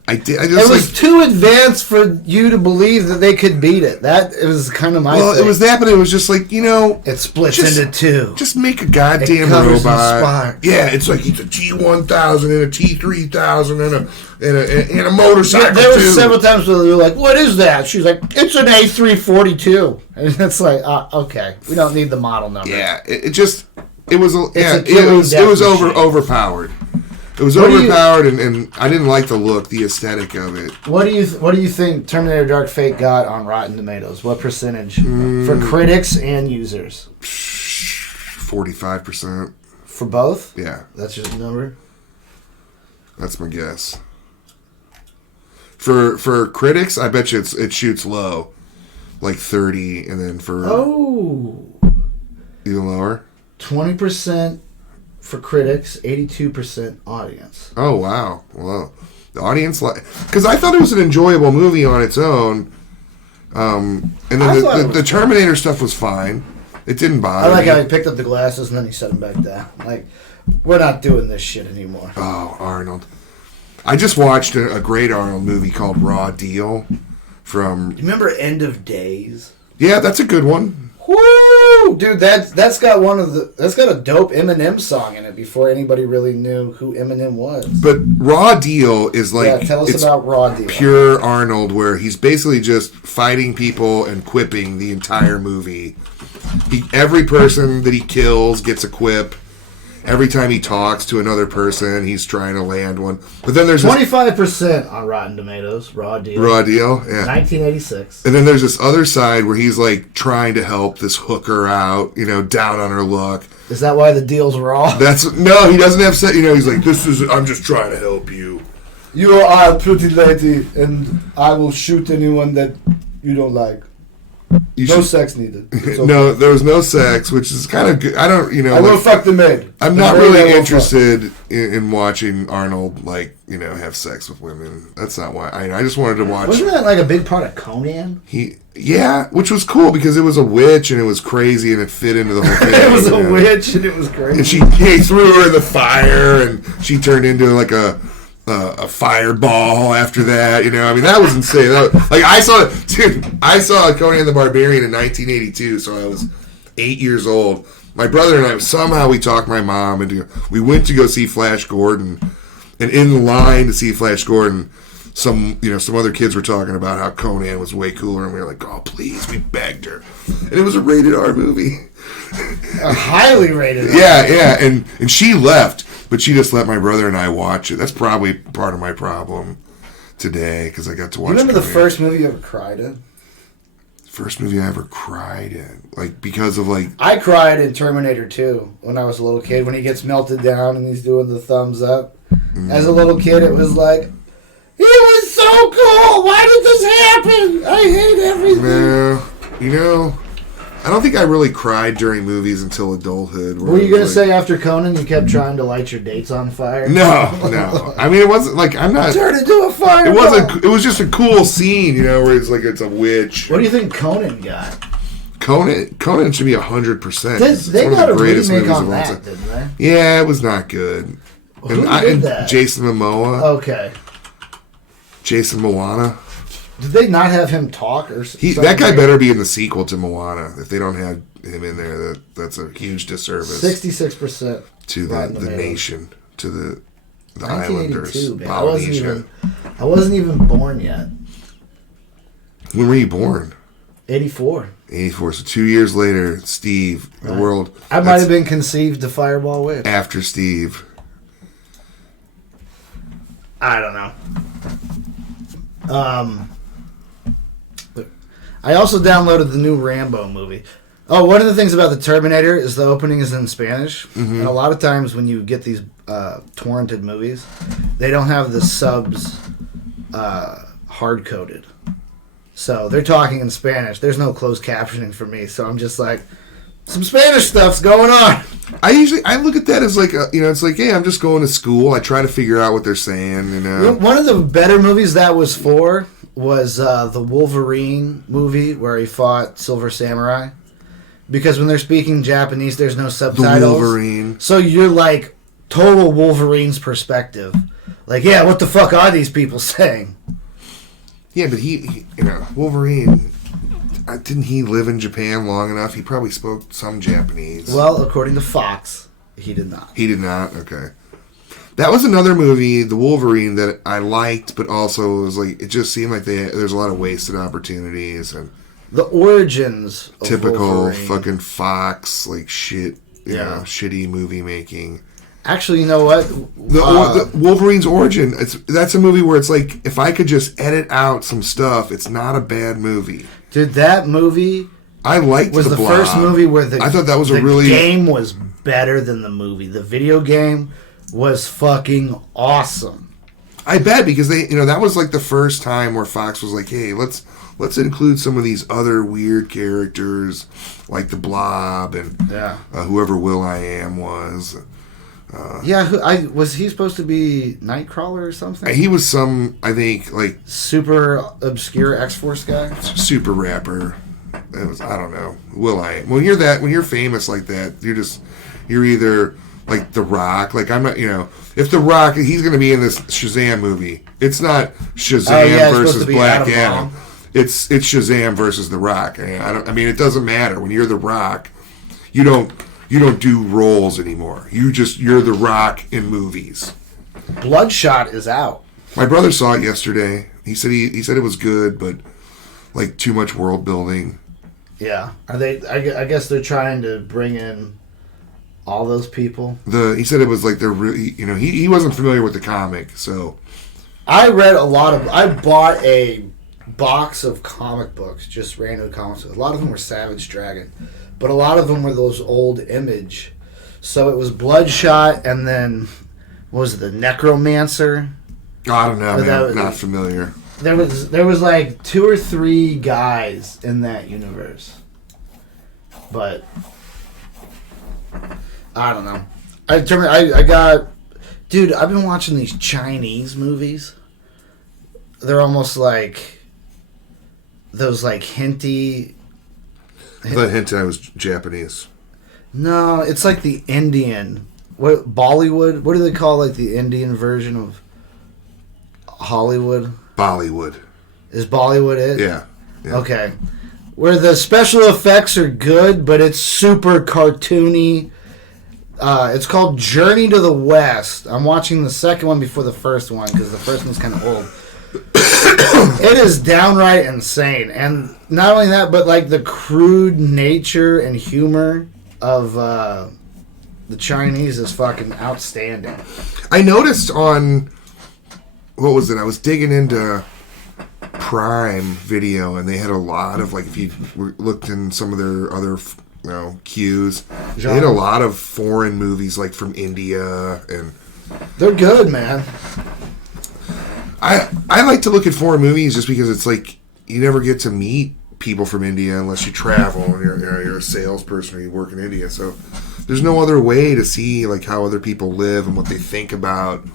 It was too advanced for you to believe that they could beat it. It was kind of my thing. It was that, but it was just like, it splits into two. Just make a goddamn robot. Yeah, it's like it's a T-1000 and a T-3000 and a motorcycle. There were several times where they were like, "What is that?" She's like, "It's an A342," and it's like, okay, we don't need the model number. Yeah, it was overpowered. It was overpowered, and I didn't like the look, the aesthetic of it. What do you think Terminator Dark Fate got on Rotten Tomatoes? What percentage for critics and users? 45%. For both? Yeah. That's your number? That's my guess. For critics, I bet you it shoots low, like 30, and then for even lower. 20%. For critics, 82% audience. Oh, wow. Well, the audience, because I thought it was an enjoyable movie on its own. And then the Terminator stuff was fine. It didn't bother me. I like how he picked up the glasses and then he set them back down. Like, we're not doing this shit anymore. Oh, Arnold. I just watched a great Arnold movie called Raw Deal from... You remember End of Days? Yeah, that's a good one. Woo! Dude, that's got a dope Eminem song in it before anybody really knew who Eminem was. But Raw Deal is like... Yeah, tell us about Raw Deal. Pure Arnold, where he's basically just fighting people and quipping the entire movie. Every person that he kills gets a quip. Every time he talks to another person, he's trying to land one. But then there's 25% on Rotten Tomatoes. Raw Deal. Raw Deal, yeah. 1986. And then there's this other side where he's like trying to help this hooker out, down on her luck. Is that why the deal's raw? No, he doesn't have set. He's like, I'm just trying to help you. You are a pretty lady, and I will shoot anyone that you don't like. No sex needed. Okay. No, there was no sex, which is kind of good. I don't, I will fuck the maid. I'm not really interested in watching Arnold, have sex with women. That's not why. I just wanted to watch. Wasn't that like a big part of Conan? Yeah, which was cool because it was a witch and it was crazy and it fit into the whole thing. It was a witch and it was crazy. And he threw her in the fire and she turned into like a fireball after that. That was insane. I saw Conan the Barbarian in 1982, so I was 8 years old. My brother and I, somehow we talked my mom into, we went to go see Flash Gordon, and in the line to see Flash Gordon, some other kids were talking about how Conan was way cooler, and we were like, oh, please, we begged her. And it was a rated R movie. A highly rated R. Yeah, and she left, but she just let my brother and I watch it. That's probably part of my problem today, because I got to watch it. You remember the first movie you ever cried in? First movie I ever cried in. Because of I cried in Terminator 2 when I was a little kid, when he gets melted down and he's doing the thumbs up. As a little kid, it was like, he was so cool! Why did this happen? I hate everything. No, I don't think I really cried during movies until adulthood. Were you going to say after Conan you kept trying to light your dates on fire? No. It wasn't I'm not... Turn into a fire. It was just a cool scene, where it's it's a witch. What do you think Conan got? Conan should be 100%. They got a remake on that, didn't they? Yeah, it was not good. Who did that? Jason Momoa. Okay. Jason Moana. Did they not have him talk or something? That guy better be in the sequel to Moana. If they don't have him in there, that's a huge disservice. 66% to the nation, to the Islanders. Man. I wasn't even born yet. When were you born? 84. 84. So 2 years later, Steve, the world. I might have been conceived to Fireball Witch. After Steve. I don't know. I also downloaded the new Rambo movie. Oh, one of the things about the Terminator is the opening is in Spanish. Mm-hmm. And a lot of times when you get these torrented movies, they don't have the subs hard-coded. So they're talking in Spanish. There's no closed captioning for me. So I'm just like, some Spanish stuff's going on. I look at that as it's like, hey, I'm just going to school. I try to figure out what they're saying. One of the better movies that was for was the Wolverine movie where he fought Silver Samurai. Because when they're speaking Japanese, there's no subtitles. The Wolverine. So you're like total Wolverine's perspective. Like, yeah, what the fuck are these people saying? Yeah, but he Wolverine... Didn't he live in Japan long enough? He probably spoke some Japanese. Well, according to Fox, he did not. He did not? Okay. That was another movie, The Wolverine, that I liked, but also it was it just seemed like there's a lot of wasted opportunities. And the origins of typical Wolverine. Fucking Fox, shit, shitty movie making. Actually, you know what? The Wolverine's origin, that's a movie where it's like, if I could just edit out some stuff, it's not a bad movie. Dude, that movie I liked was the Blob. First movie where I thought that was a really... The game was better than the movie. The video game was fucking awesome. I bet, because that was the first time where Fox was like, hey, let's include some of these other weird characters, like the Blob and whoever Will.i.am was. Was he supposed to be Nightcrawler or something? He was some, I think, super obscure X-Force guy? Super rapper. It was, I don't know. Will.i.am. When you're famous like that, you're either The Rock. I'm not, if The Rock, he's going to be in this Shazam movie. It's not Shazam versus Black Adam. It's Shazam versus The Rock. It doesn't matter. When you're The Rock, you don't do roles anymore. You're The Rock in movies. Bloodshot is out. My brother saw it yesterday. He said it was good, but too much world building. Yeah. Are they? I guess they're trying to bring in all those people. He said it was they're really, he wasn't familiar with the comic, so. I read I bought a box of comic books, just random comics. A lot of them were Savage Dragon. But a lot of them were those old Image. So it was Bloodshot, and then, what was it, the Necromancer? I don't know, man. Not familiar. There was like 2 or 3 guys in that universe, but I don't know. Dude, I've been watching these Chinese movies. They're almost like those like hinty. I thought hentai was Japanese. No, it's like the Indian. What Bollywood? What do they call like the Indian version of Hollywood? Bollywood. Is Bollywood it? Yeah. Okay. Where the special effects are good, but it's super cartoony. It's called Journey to the West. I'm watching the second one before the first one because the first one's kind of old. It is downright insane. And not only that, but like the crude nature and humor of the Chinese is fucking outstanding. I noticed on... What was it? I was digging into Prime Video, and they had a lot of, like, if you looked in some of their other, cues, they had a lot of foreign movies, like, from India, and... They're good, man. I like to look at foreign movies just because it's, like, you never get to meet people from India unless you travel, and you're a salesperson or you work in India, so... There's no other way to see, like, how other people live and what they think about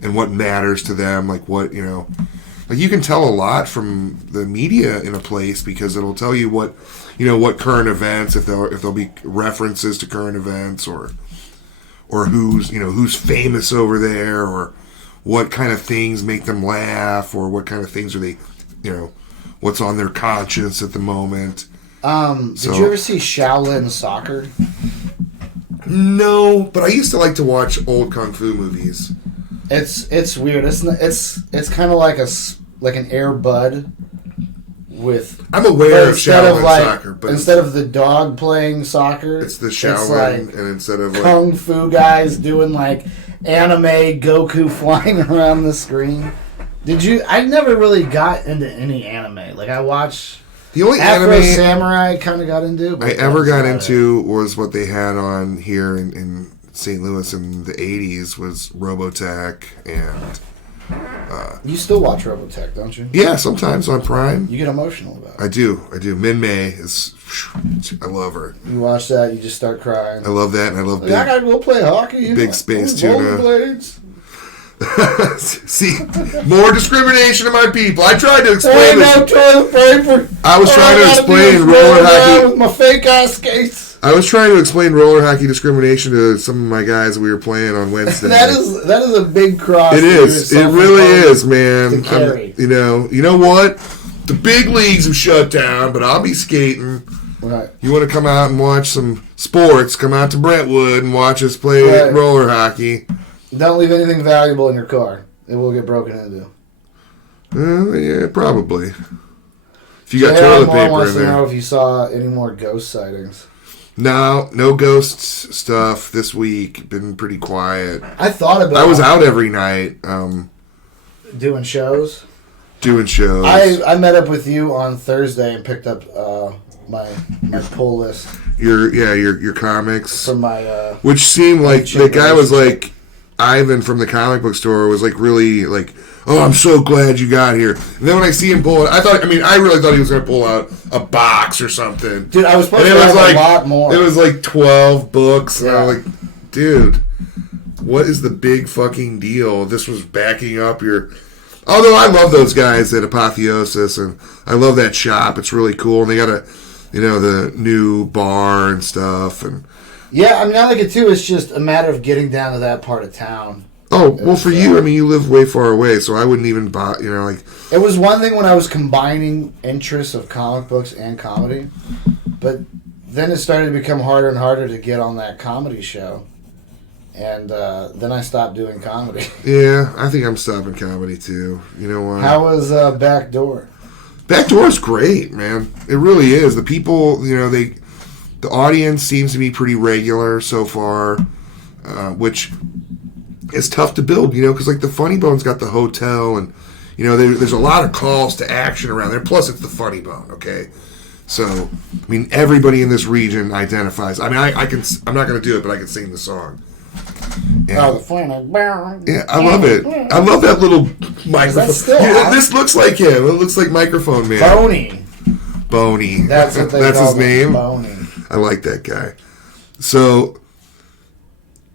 and what matters to them. Like, what, like, you can tell a lot from the media in a place because it'll tell you what, what current events, if there'll be references to current events or who's famous over there or what kind of things make them laugh or what kind of things are they, what's on their conscience at the moment. Did you ever see Shaolin Soccer? No, but I used to like to watch old kung fu movies. It's weird. It's kind of like an Air Bud with. I'm aware of Shaolin Soccer, but instead of the dog playing soccer, it's the Shaolin, and instead of kung fu guys doing like anime Goku flying around the screen. I never really got into any anime. Like I watched. The only Afro anime Samurai kind of got into. I ever got into was what they had on here in St. Louis in the 80s was Robotech and... you still watch Robotech, don't you? Yeah, sometimes on Prime. You get emotional about it. I do. Min May is... I love her. You watch that, you just start crying. I love that, and I love I gotta go play hockey. Big Space Tuna. Blades. See, more discrimination to my people. I tried to explain this. Toilet paper. I was trying to explain roller hockey with my fake ass skates. I was trying to explain roller hockey discrimination to some of my guys that we were playing on Wednesday. that is a big cross. It is. It really is, man. You know what? The big leagues have shut down, but I'll be skating. Right. You want to come out and watch some sports? Come out to Brentwood and watch us play roller hockey. Don't leave anything valuable in your car. It will get broken into. Yeah, probably. If you got toilet paper wants in to there. know if you saw any more ghost sightings. No ghosts stuff this week. Been pretty quiet. I thought about. I was out every night. Doing shows. I met up with you on Thursday and picked up my pull list. Your comics from my which seemed like the guy was like. Ivan from the comic book store was like really like, oh, I'm so glad you got here. And then when I see him pull it, I really thought he was going to pull out a box or something. Dude, I was supposed to have a lot more. It was like 12 books. Yeah. And I was like, dude, what is the big fucking deal? This was backing up your... Although I love those guys at Apotheosis, and I love that shop. It's really cool. And they got the new bar and stuff, and... Yeah, I like it too. It's just a matter of getting down to that part of town. Oh, well, for you, you live way far away, so I wouldn't even buy, It was one thing when I was combining interests of comic books and comedy, but then it started to become harder and harder to get on that comedy show, and then I stopped doing comedy. Yeah, I think I'm stopping comedy too. You know what? How was Backdoor? Backdoor's great, man. It really is. The people, the audience seems to be pretty regular so far, which is tough to build, because like the Funny Bone's got the hotel, and there's a lot of calls to action around there. Plus, it's the Funny Bone, okay. So, everybody in this region identifies. I'm not going to do it, but I can sing the song. Oh, the flannel. Yeah, I love it. I love that little microphone. This looks like him. It looks like Microphone Man. Boney. That's what they That's call his name. Boney. I like that guy. So,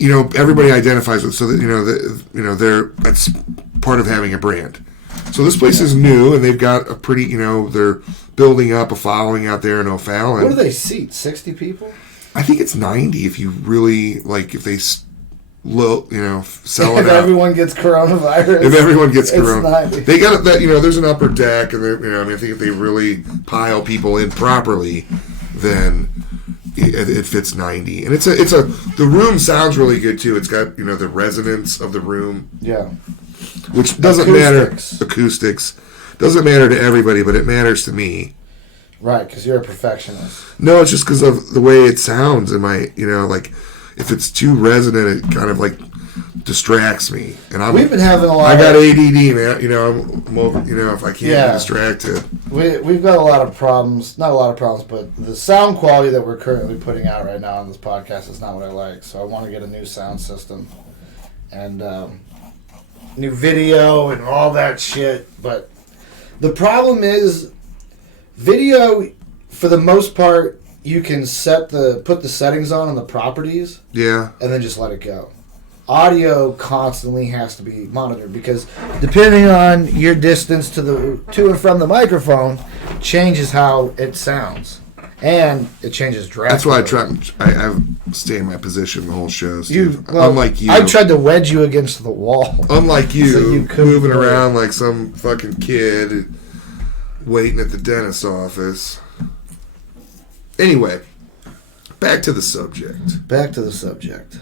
everybody identifies with. So that that's part of having a brand. So this place is new, and they've got a pretty. They're building up a following out there in O'Fallon. What do they seat? 60 people? I think it's 90 if you really if they. Sell it if out. everyone gets coronavirus. If everyone gets corona, 90. they got that. There's an upper deck, and I think if they really pile people in properly, then it fits 90. And the room sounds really good too. It's got the resonance of the room. Yeah. Which doesn't matter. Acoustics doesn't matter to everybody, but it matters to me. Right, because you're a perfectionist. No, it's just because of the way it sounds. And if it's too resonant, it kind of distracts me. And we've been having a lot. I got ADD, man. I'm over. If I can't be distracted, we've got a lot of problems. Not a lot of problems, but the sound quality that we're currently putting out right now on this podcast is not what I like. So I want to get a new sound system and new video and all that shit. But the problem is, video, for the most part, you can put the settings on the properties. Yeah. And then just let it go. Audio constantly has to be monitored because depending on your distance to and from the microphone changes how it sounds. And it changes drastically. That's why I stay in my position the whole show, Steve. Unlike you. I tried to wedge you against the wall. Unlike you moving around like some fucking kid waiting at the dentist's office. Anyway, back to the subject.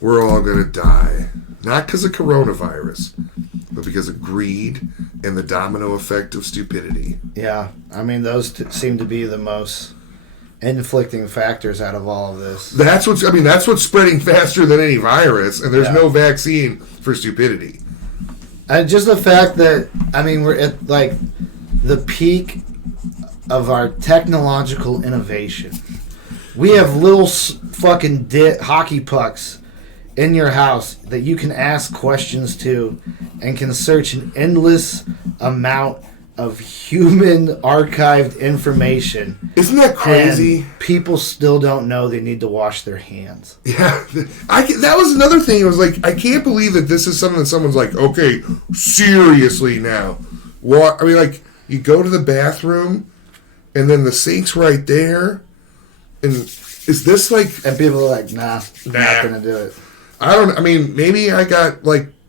We're all going to die. Not because of coronavirus, but because of greed and the domino effect of stupidity. Yeah. I mean, those seem to be the most inflicting factors out of all of this. That's what's spreading faster than any virus, and there's no vaccine for stupidity. And just the fact that, we're at, the peak of our technological innovation. We have little fucking hockey pucks in your house that you can ask questions to and can search an endless amount of human archived information. Isn't that crazy? And people still don't know they need to wash their hands. Yeah. That was another thing. It was I can't believe that this is something that someone's okay, seriously now. What? You go to the bathroom, and then the sink's right there. And is this And people are nah, not going to do it. Maybe I got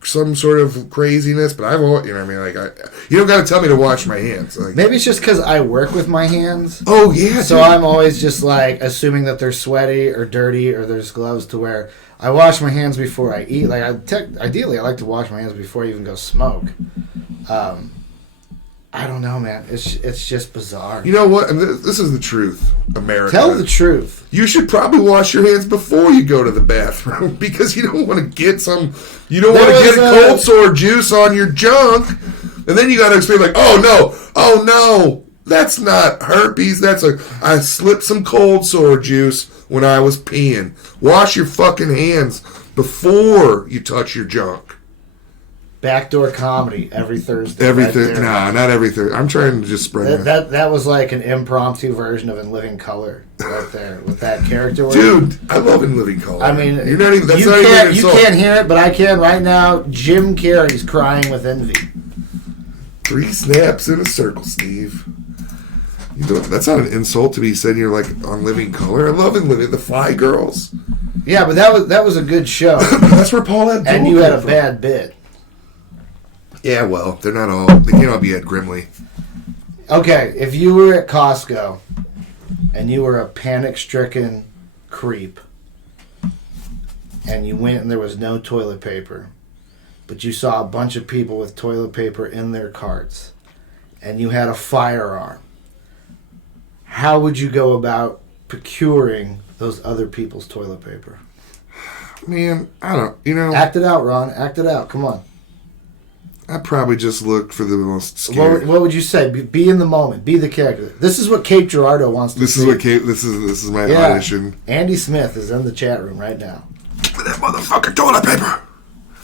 some sort of craziness, but I've always, you don't got to tell me to wash my hands. Maybe it's just because I work with my hands. Oh, yeah. So I'm always just assuming that they're sweaty or dirty or there's gloves to wear. I wash my hands before I eat. Ideally, I like to wash my hands before I even go smoke. I don't know, man. It's just bizarre. You know what? This is the truth, America. Tell the truth. You should probably wash your hands before you go to the bathroom because you don't want to get You don't want to get a cold sore juice on your junk, and then you got to explain oh no, that's not herpes. I slipped some cold sore juice when I was peeing. Wash your fucking hands before you touch your junk. Backdoor comedy every Thursday. Not every Thursday. I'm trying to just spread that was an impromptu version of In Living Color right there with that character. Dude, I love In Living Color. You're not even. You can't hear it, but I can right now. Jim Carrey's crying with envy. 3 snaps in a circle, Steve. That's not an insult to be said. You're on Living Color. I love In Living. The Fly Girls. Yeah, but that was a good show. That's where Paul had. And you had a bad bit. Yeah, well, they can't all be Ed Grimley. Okay, if you were at Costco and you were a panic-stricken creep and you went and there was no toilet paper, but you saw a bunch of people with toilet paper in their carts and you had a firearm, how would you go about procuring those other people's toilet paper? Man, I don't, Act it out, Ron. Act it out. Come on. I probably just looked for the most scary. What would you say? Be in the moment. Be the character. This is what Cape Girardeau wants to see. This is my audition. Andy Smith is in the chat room right now. Give me that motherfucking toilet paper.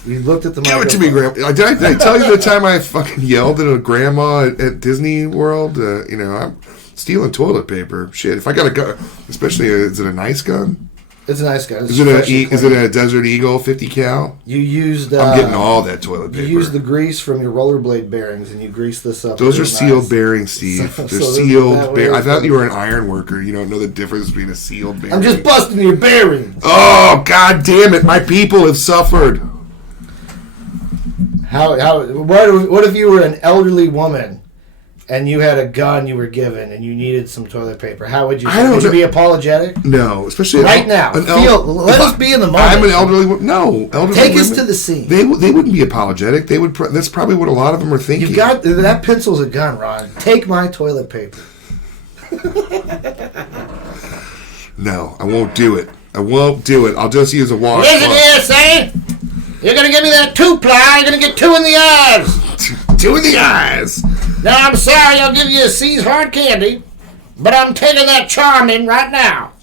You looked at the Give microphone. it to me, Grandma. Did I tell you the time I fucking yelled at a grandma at Disney World? I'm stealing toilet paper. Shit, if I got a gun, especially, is it a nice gun? It's a nice gun. Is it a Desert Eagle 50 cal? You used... I'm getting all that toilet paper. You used the grease from your rollerblade bearings and you greased this up. Those are sealed bearings, Steve. They're sealed bearings. I thought you were an iron worker. You don't know the difference between a sealed bearing. I'm just busting your bearings. Oh, God damn it. My people have suffered. What if you were an elderly woman and you had a gun you were given and you needed some toilet paper? How would you? Would you be apologetic? No, especially right now. Let us be in the moment. I'm an elderly woman. No, elderly Take women, us to the scene. They wouldn't be apologetic. They would. That's probably what a lot of them are thinking. You got that pencil's a gun, Ron. Take my toilet paper. No, I won't do it. I won't do it. I'll just use a washcloth. Listen here, Sonny. You're going to give me that 2-ply. You're going to get 2 in the eyes. 2 in the eyes. Now, I'm sorry I'll give you a C's hard candy, but I'm taking that Charmin right now.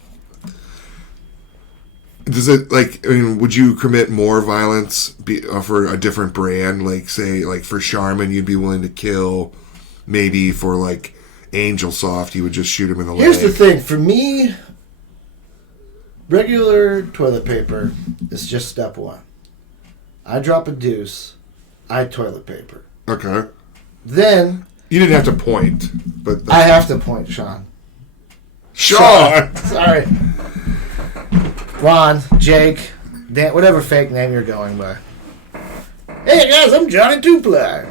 Does it, would you commit more violence for a different brand? Say, for Charmin, you'd be willing to kill. Maybe for, Angel Soft, you would just shoot him in the leg. Here's the thing. For me, regular toilet paper is just step one. I drop a deuce, I toilet paper. Okay. Then... You didn't have to point, but... I have to point, Sean. Sean! Sorry. Ron, Jake, Dan, whatever fake name you're going by. Hey guys, I'm Johnny 2-ply.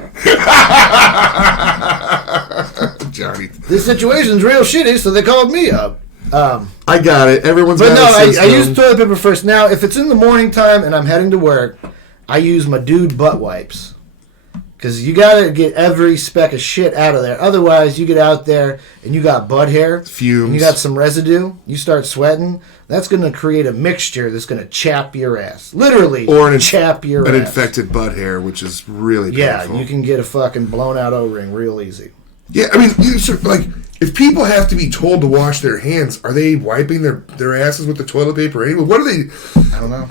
Johnny. This situation's real shitty, so they called me up. I got it. Everyone's but got no, I use toilet paper first. Now, if it's in the morning time and I'm heading to work, I use my dude butt wipes. Because you got to get every speck of shit out of there. Otherwise, you get out there and you got butt hair. Fumes. And you got some residue. You start sweating. That's going to create a mixture that's going to chap your ass. Literally, chap your ass. An infected butt hair, which is really painful. Yeah, you can get a fucking blown out O-ring real easy. Yeah, I mean, if people have to be told to wash their hands, are they wiping their asses with the toilet paper anyway? What are they? I don't know.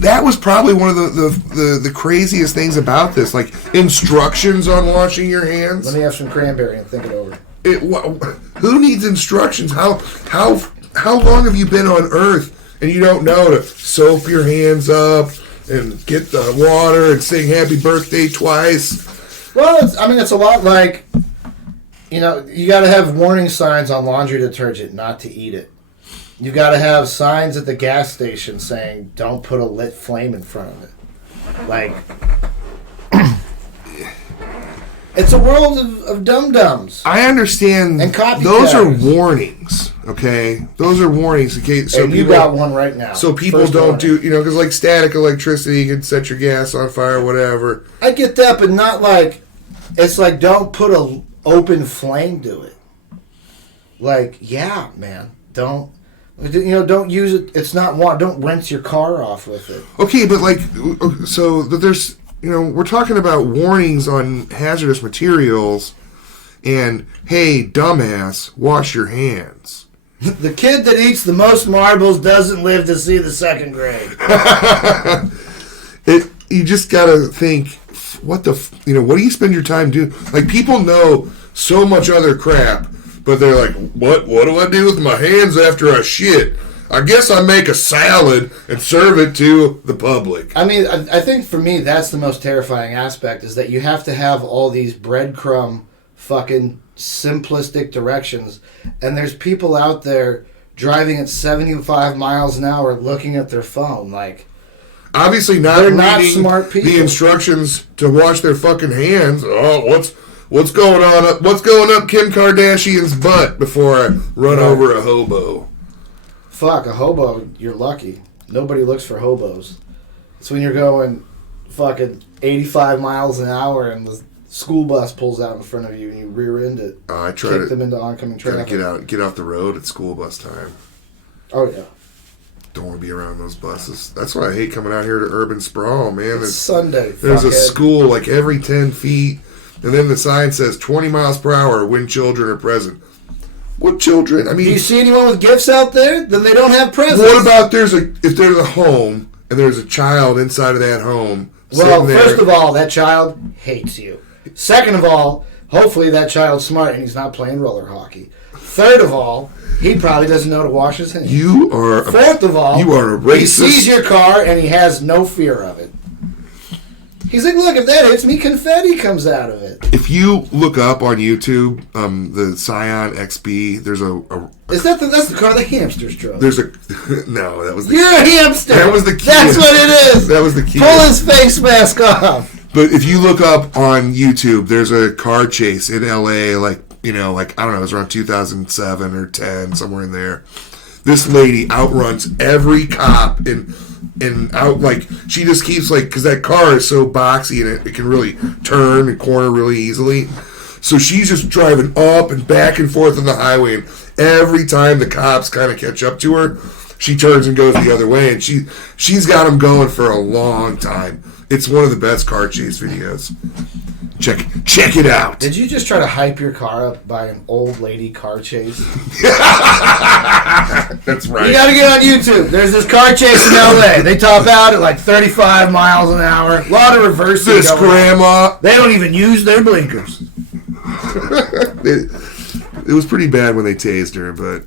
That was probably one of the craziest things about this. Instructions on washing your hands. Let me have some cranberry and think it over. Who needs instructions? How long have you been on Earth and you don't know to soap your hands up and get the water and sing happy birthday twice? Well, it's a lot like... you got to have warning signs on laundry detergent not to eat it. You got to have signs at the gas station saying, don't put a lit flame in front of it. It's a world of dum-dums. I understand. And copycatters. Those are warnings, okay? Those are warnings. Okay? So you got one right now. So people First don't warning. do, because static electricity, you can set your gas on fire, whatever. I get that, but not it's don't put a open flame to it. Yeah, man. Don't use it. It's not water. Don't rinse your car off with it. Okay, but so there's, we're talking about warnings on hazardous materials and, hey, dumbass, wash your hands. The kid that eats the most marbles doesn't live to see the second grade. You just gotta think, what do you spend your time doing? People know so much other crap, but they're like, what do I do with my hands after I shit? I guess I make a salad and serve it to the public. I mean, I think for me, that's the most terrifying aspect, is that you have to have all these breadcrumb fucking simplistic directions, and there's people out there driving at 75 miles an hour looking at their phone, obviously they're reading not smart people. The instructions to wash their fucking hands. Oh, what's going on? What's going up Kim Kardashian's butt before I run over a hobo? Fuck, a hobo, you're lucky. Nobody looks for hobos. It's when you're going fucking 85 miles an hour and the school bus pulls out in front of you and you rear end it. I try kick them into oncoming traffic. Get off the road at school bus time. Oh, yeah. Don't want to be around those buses. That's why I hate coming out here to urban sprawl, man. It's Sunday. There's a school every 10 feet, and then the sign says 20 miles per hour when children are present. What children? I mean, do you see anyone with gifts out there? Then they don't have presents. What about if there's a home and there's a child inside of that home? Well, first of all, that child hates you. Second of all, hopefully that child's smart and he's not playing roller hockey. Third of all, he probably doesn't know to wash his hands. Fourth of all, you are a racist. He sees your car and he has no fear of it. He's like, look, if that hits me, confetti comes out of it. If you look up on YouTube, the Scion XB, there's that's the car the hamsters drove. No, that was the You're a hamster. That was the key. That's what it is. That was the key. Pull his face mask off. But if you look up on YouTube, there's a car chase in LA, I don't know, it was around 2007 or 10, somewhere in there. This lady outruns every cop and she just keeps because that car is so boxy and it can really turn and corner really easily. So she's just driving up and back and forth on the highway, and every time the cops kind of catch up to her, she turns and goes the other way, and she's got them going for a long time. It's one of the best car chase videos. Check it out. Did you just try to hype your car up by an old lady car chase? That's right. You got to get on YouTube. There's this car chase in LA. They top out at 35 miles an hour. A lot of reversing. This grandma. They don't even use their blinkers. It was pretty bad when they tased her, but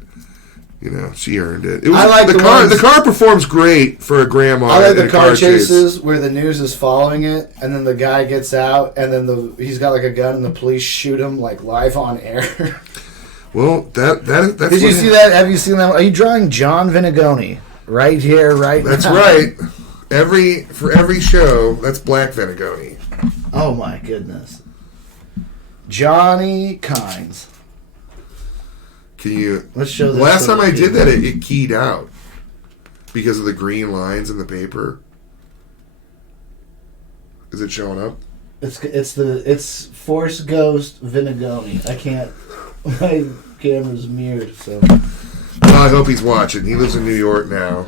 she earned it. I like the car. The car performs great for a grandma. I like the car chases where the news is following it, and then the guy gets out, and then he's got a gun, and the police shoot him live on air. Well, that's. Did you see that? Have you seen that? Are you drawing John Venegoni right here, right now? That's right. For every show, that's Black Venegoni. Oh my goodness, Johnny Kynes. Can you? Let's show this. Last time I did that, it keyed out because of the green lines in the paper. Is it showing up? It's Force Ghost Venegoni. I can't. My camera's mirrored, so. Well, I hope he's watching. He lives in New York now.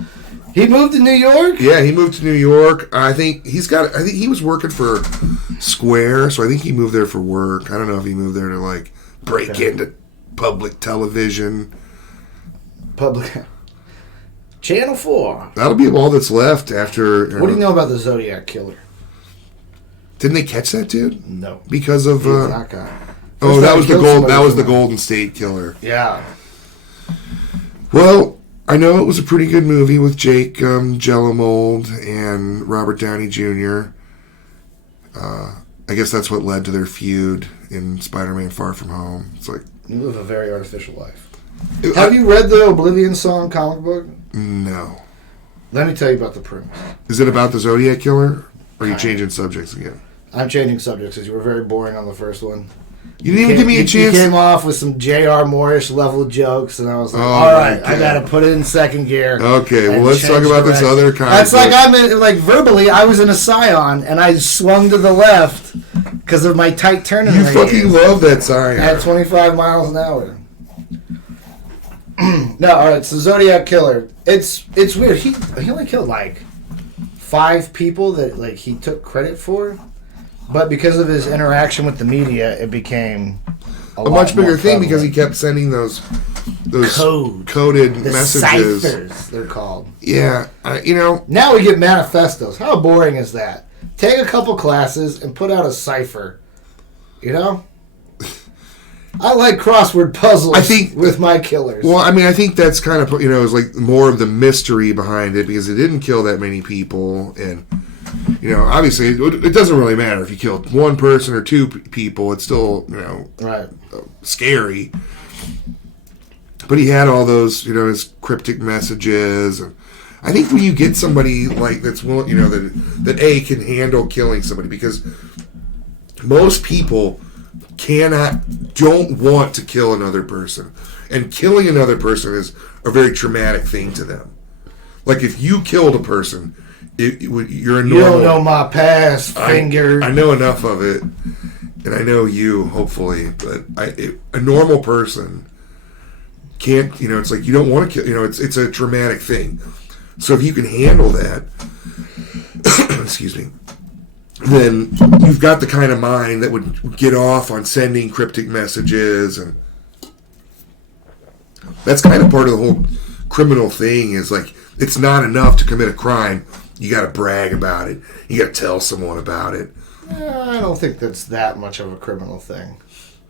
He moved to New York? Yeah, he moved to New York. I think he was working for Square, so I think he moved there for work. I don't know if he moved there to break into public television. Channel 4. That'll be all that's left after. What do you know about the Zodiac Killer? Didn't they catch that dude? No. Because of that guy. That was the Golden State Killer. Yeah. Well, I know it was a pretty good movie with Jake Gyllenhaal and Robert Downey Jr. I guess that's what led to their feud in Spider-Man Far From Home. It's you live a very artificial life. Have you read the Oblivion Song comic book? No. Let me tell you about the premise. Is it about the Zodiac Killer? Or are you changing subjects again? I'm changing subjects because you were very boring on the first one. You didn't even give me a chance. You came off with some J.R. Moorish level jokes, and I was like, all right, I got to put it in second gear. Okay, well, let's talk about this other kind. That's verbally, I was in a Scion, and I swung to the left because of my tight turning radius. You fucking love that Scion. At 25 miles an hour. No, all right, so Zodiac Killer. It's weird. He only killed 5 people that he took credit for. But because of his interaction with the media, it became a much bigger thing because he kept sending those coded messages. Ciphers, they're called. Yeah, Now we get manifestos. How boring is that? Take a couple classes and put out a cipher. I like crossword puzzles with my killers. Well, I think that's kind of, is more of the mystery behind it because it didn't kill that many people and... obviously, it doesn't really matter if you killed one person or 2 people. It's still, right, scary. But he had all those, his cryptic messages. And I think when you get somebody that's willing, that can handle killing somebody, because most people don't want to kill another person, and killing another person is a very traumatic thing to them. If you killed a person. You're a normal. You don't know my past, finger. I know enough of it, and I know you, hopefully. But a normal person can't. It's you don't want to kill. It's a traumatic thing. So if you can handle that, excuse me, then you've got the kind of mind that would get off on sending cryptic messages and That's kind of part of the whole criminal thing is like, it's not enough to commit a crime. You got to brag about it. You got to tell someone about it. I don't think that's that much of a criminal thing.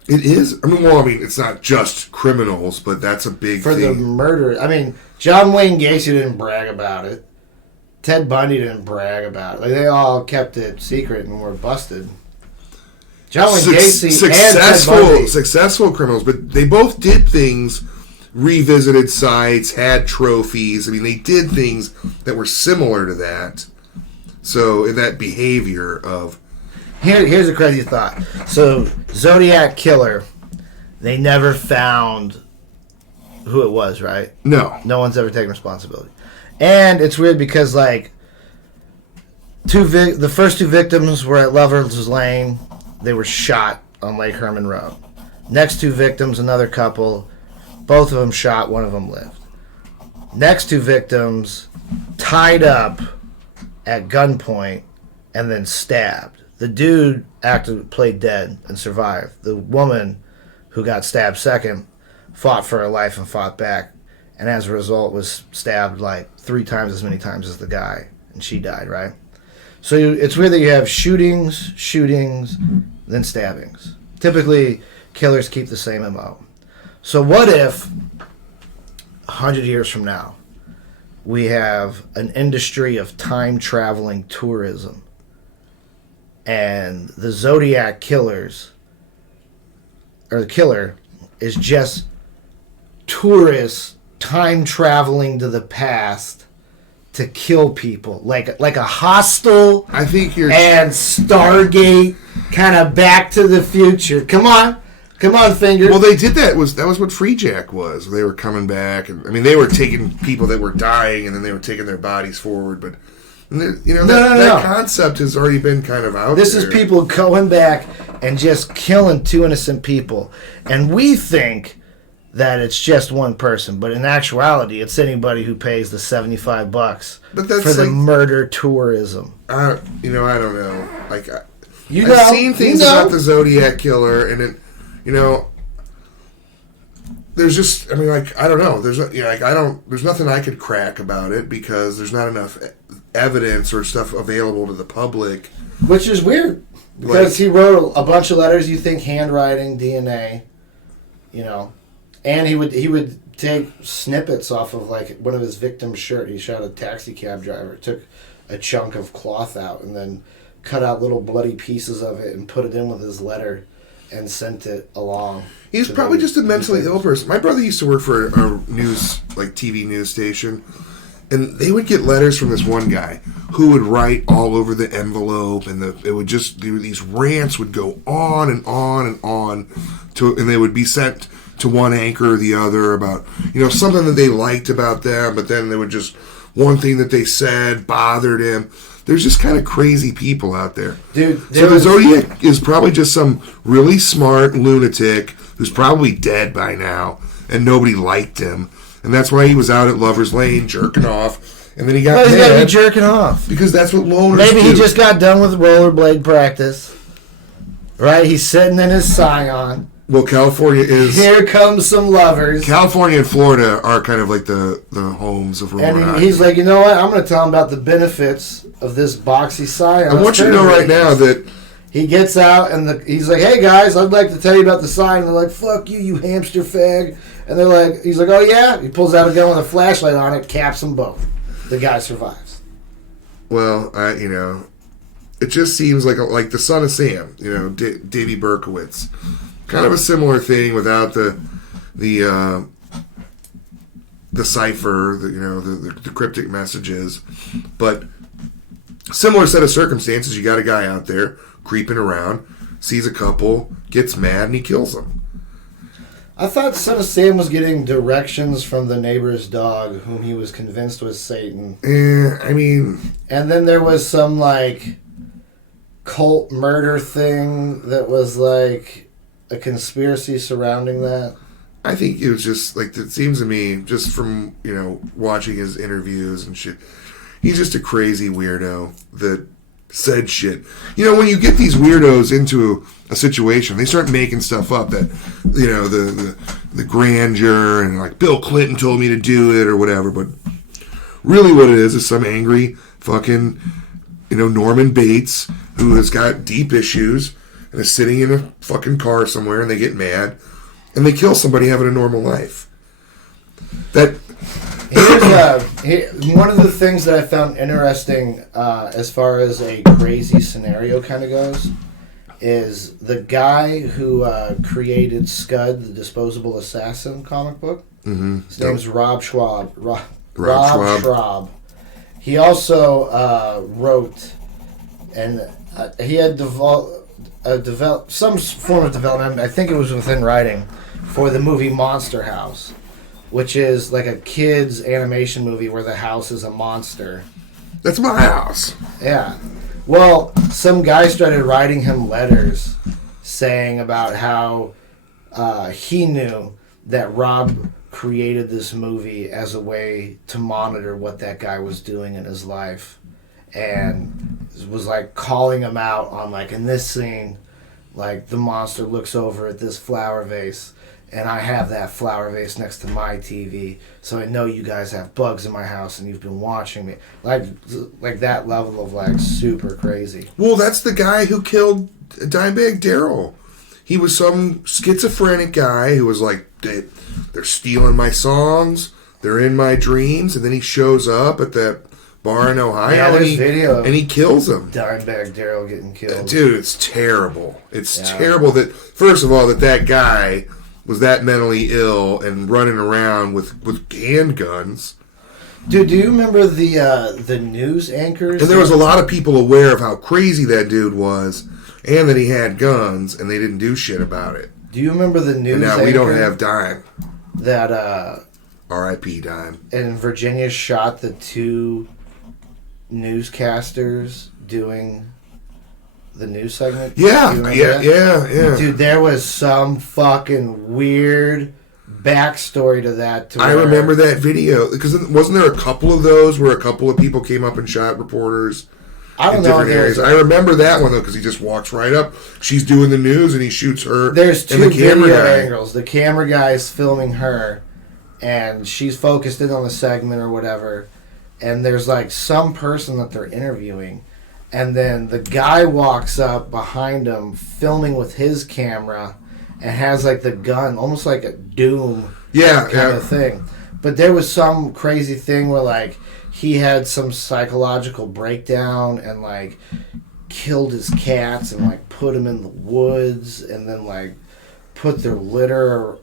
It is. I mean, it's not just criminals, but that's a big For thing. the murder, I mean, John Wayne Gacy didn't brag about it. Ted Bundy didn't brag about it. Like, they all kept it secret and were busted. John Wayne Gacy and Ted Bundy. Successful criminals, but they both did things, revisited sites, had trophies. I mean, they did things that were similar to that. So, in that behavior of... Here's a crazy thought. So, Zodiac Killer, they never found who it was, right? No. No one's ever taken responsibility. And it's weird because, like, the first two victims were at Lovers Lane. They were shot on Lake Herman Road. Next two victims, another couple. Both of them shot, one of them lived. Next two victims tied up at gunpoint and then stabbed. The dude played dead and survived. The woman who got stabbed second fought for her life and fought back, and as a result was stabbed like 3 times as many times as the guy, and she died, right? So it's weird that you have shootings, then stabbings. Typically, killers keep the same MO. So what if 100 years from now we have an industry of time-traveling tourism, and the Zodiac killers, or the killer, is just tourists time-traveling to the past to kill people, like a Hostel, I think you're... and Stargate, kind of Back to the Future. Come on, Finger. Well, they did that. That was what Free Jack was. They were coming back, and I mean, they were taking people that were dying, and then they were taking their bodies forward. But that concept has already been kind of out. This is people going back and just killing 2 innocent people, and we think that it's just one person, but in actuality, it's anybody who pays the $75 for the murder tourism. I don't know. Like, I've seen things about the Zodiac Killer, and it, there's just, I mean, like, I don't know. There's nothing I could crack about it because there's not enough evidence or stuff available to the public. Which is weird because he wrote a bunch of letters. You think handwriting, DNA, and he would take snippets off of like one of his victims' shirt. He shot a taxi cab driver, took a chunk of cloth out, and then cut out little bloody pieces of it and put it in with his letter and sent it along. He's probably just a mentally ill person. My brother used to work for a news, like TV news station, and they would get letters from this one guy who would write all over the envelope, and these rants would go on and on and on, and they would be sent to one anchor or the other about something that they liked about them, but then they would just one thing that they said bothered him. There's just kind of crazy people out there. Dude, so the Zodiac is probably just some really smart lunatic who's probably dead by now, and nobody liked him. And that's why he was out at Lover's Lane jerking off, and then he got mad. He's got to be jerking off. Because that's what loners Maybe do. he just got done with rollerblade practice. Right? He's sitting in his Scion. Well, California is... Here comes some lovers. California and Florida are kind of like the homes of roller And he's like, you know what? I'm going to tell him about the benefits of this boxy Scion. I want you to know right now that... He gets out, and he's like, hey, guys, I'd like to tell you about the Scion. And they're like, fuck you, you hamster fag. And they're like, he's like, oh, yeah? He pulls out a gun with a flashlight on it, caps them both. The guy survives. Well, it just seems like the Son of Sam, Davey Berkowitz. Kind of a similar thing without the cipher, the cryptic messages, but similar set of circumstances. You got a guy out there creeping around, sees a couple, gets mad, and he kills them. I thought Son of Sam was getting directions from the neighbor's dog, whom he was convinced was Satan. And then there was some like cult murder thing that was like a conspiracy surrounding that. I think it was just like, it seems to me, just from watching his interviews and shit, he's just a crazy weirdo that said shit. When you get these weirdos into a situation, they start making stuff up that the grandeur and like Bill Clinton told me to do it or whatever. But really, what it is some angry fucking Norman Bates who has got deep issues and is sitting in a fucking car somewhere and they get mad and they kill somebody having a normal life. That. One of the things that I found interesting as far as a crazy scenario kind of goes is the guy who created Scud, the Disposable Assassin comic book. Mm-hmm. His name's Rob Schwab. Rob Schwab. He also wrote, and he had developed some form of development, I think it was within writing, for the movie Monster House, which is like a kid's animation movie where the house is a monster. That's my house. Yeah. Well, some guy started writing him letters saying about how he knew that Rob created this movie as a way to monitor what that guy was doing in his life, and was like calling him out on like, in this scene, like the monster looks over at this flower vase and I have that flower vase next to my TV, so I know you guys have bugs in my house and you've been watching me. Like that level of like super crazy. Well, that's the guy who killed Dimebag Darrell. He was some schizophrenic guy who was like, they're stealing my songs, they're in my dreams, and then he shows up at that bar in Ohio and he kills him. Dimebag Darrell getting killed. Dude, it's terrible. It's terrible that, first of all, that guy was that mentally ill and running around with handguns. Dude, do you remember the news anchors? And there was a lot of people aware of how crazy that dude was, and that he had guns, and they didn't do shit about it. Do you remember the news and now anchor? We don't have Dime. That R.I.P. Dime. And Virginia shot the two newscasters doing the news segment. Yeah. Dude, there was some fucking weird backstory to that. I remember that video because wasn't there a couple of those where a couple of people came up and shot reporters? I don't know. I remember that one though because he just walks right up. She's doing the news and he shoots her. There's two video angles. The camera guy is filming her, and she's focused in on the segment or whatever. And there's like some person that they're interviewing, and then the guy walks up behind him, filming with his camera, and has like the gun, almost like a Doom kind of thing. But there was some crazy thing where like he had some psychological breakdown and like killed his cats and like put them in the woods and then like put their litter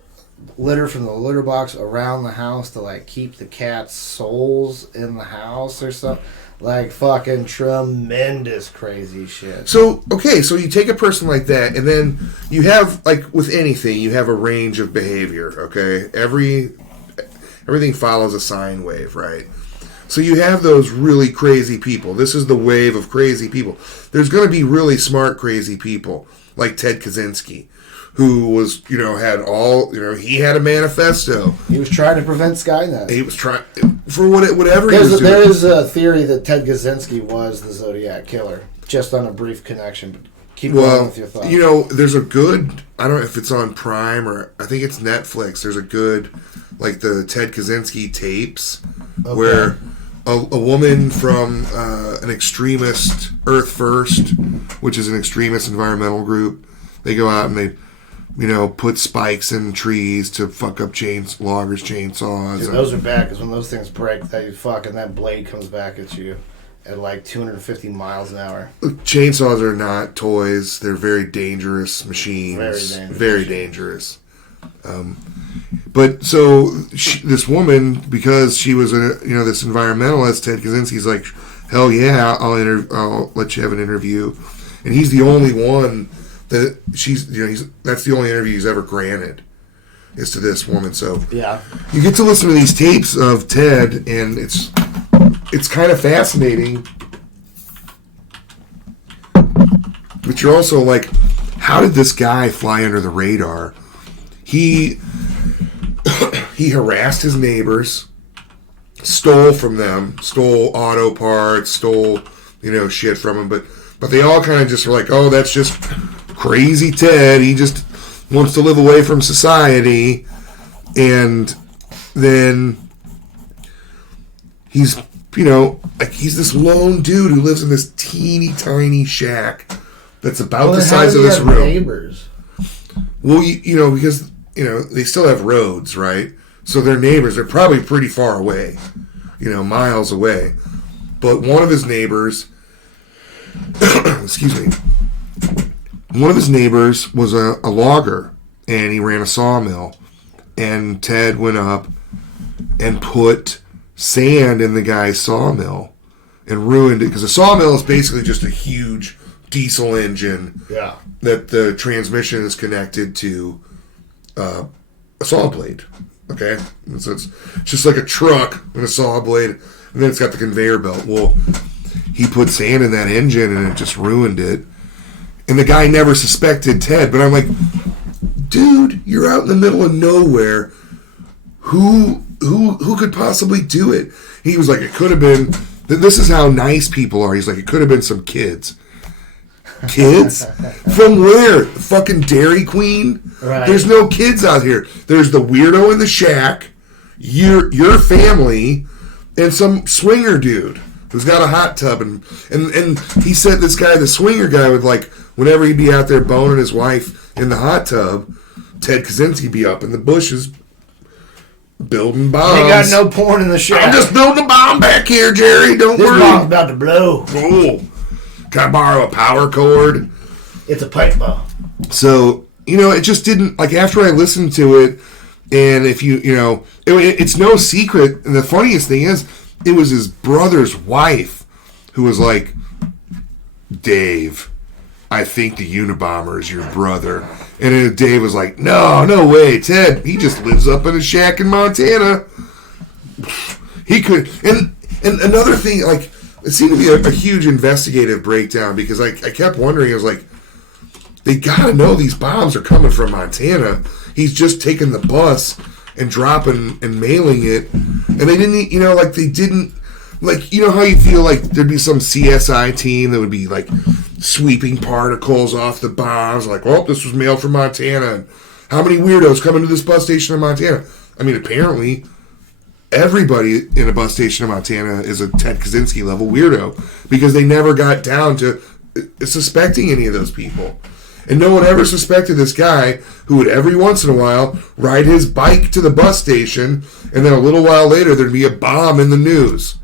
from the litter box around the house to like keep the cats' souls in the house or something. Like fucking tremendous crazy shit. So you take a person like that and then you have, like with anything, you have a range of behavior, okay? Everything follows a sine wave, right? So you have those really crazy people. This is the wave of crazy people. There's going to be really smart crazy people like Ted Kaczynski, who was, had all, he had a manifesto. He was trying to prevent Skynet. He was trying, for whatever he was doing. There is a theory that Ted Kaczynski was the Zodiac Killer, just on a brief connection. But keep going with your thoughts. There's a good, I don't know if it's on Prime or I think it's Netflix. There's a good, like the Ted Kaczynski tapes, where a woman from an extremist Earth First, which is an extremist environmental group, they go out and they, put spikes in trees to fuck up loggers' chainsaws. Dude, those are bad because when those things break, that blade comes back at you at like 250 miles an hour. Chainsaws are not toys. They're very dangerous machines. Very dangerous. But so this woman, because she was this environmentalist, Ted Kaczynski's like, hell yeah, I'll let you have an interview, and he's the only one that that's the only interview he's ever granted is to this woman. So yeah, you get to listen to these tapes of Ted, and it's kind of fascinating, but you're also like, how did this guy fly under the radar? He harassed his neighbors, stole from them, stole auto parts, stole shit from them, but they all kind of just were like, oh, that's just crazy Ted. He just wants to live away from society. And then he's, you know, like he's this lone dude who lives in this teeny tiny shack that's about the size of this room. Neighbors? Well, you know, because, you know, they still have roads, right? So their neighbors are probably pretty far away, you know, miles away. But one of his neighbors, excuse me, one of his neighbors was a logger, and he ran a sawmill. And Ted went up and put sand in the guy's sawmill and ruined it. Because a sawmill is basically just a huge diesel engine that the transmission is connected to a saw blade. Okay? And so it's just like a truck and a saw blade. And then it's got the conveyor belt. Well, he put sand in that engine and it just ruined it. And the guy never suspected Ted. But I'm like, dude, you're out in the middle of nowhere. Who could possibly do it? He was like, it could have been. This is how nice people are. He's like, it could have been some kids. Kids? From where? Fucking Dairy Queen? Right. There's no kids out here. There's the weirdo in the shack, your family, and some swinger dude who's got a hot tub. And he said this guy, the swinger guy, would like, whenever he'd be out there boning his wife in the hot tub, Ted Kaczynski be up in the bushes building bombs. Ain't got no porn in the shack. I'm just building a bomb back here, Jerry. Don't worry. This bomb's about to blow. Oh. Can I borrow a power cord? It's a pipe bomb. So, you know, it just didn't, like, after I listened to it, and if you know, it's no secret, and the funniest thing is, it was his brother's wife who was like, Dave, I think the Unabomber is your brother. And then Dave was like, no way, Ted, he just lives up in a shack in Montana. He could, and another thing, like, it seemed to be a huge investigative breakdown because I kept wondering, I was like, they gotta know these bombs are coming from Montana. He's just taking the bus and dropping and mailing it. And they didn't, you know, like they didn't, like, you know how you feel like there'd be some CSI team that would be like sweeping particles off the bombs, like, well, this was mailed from Montana. And how many weirdos coming to this bus station in Montana? I mean, apparently everybody in a bus station in Montana is a Ted Kaczynski level weirdo because they never got down to suspecting any of those people. And no one ever suspected this guy who would every once in a while ride his bike to the bus station, and then a little while later there'd be a bomb in the news.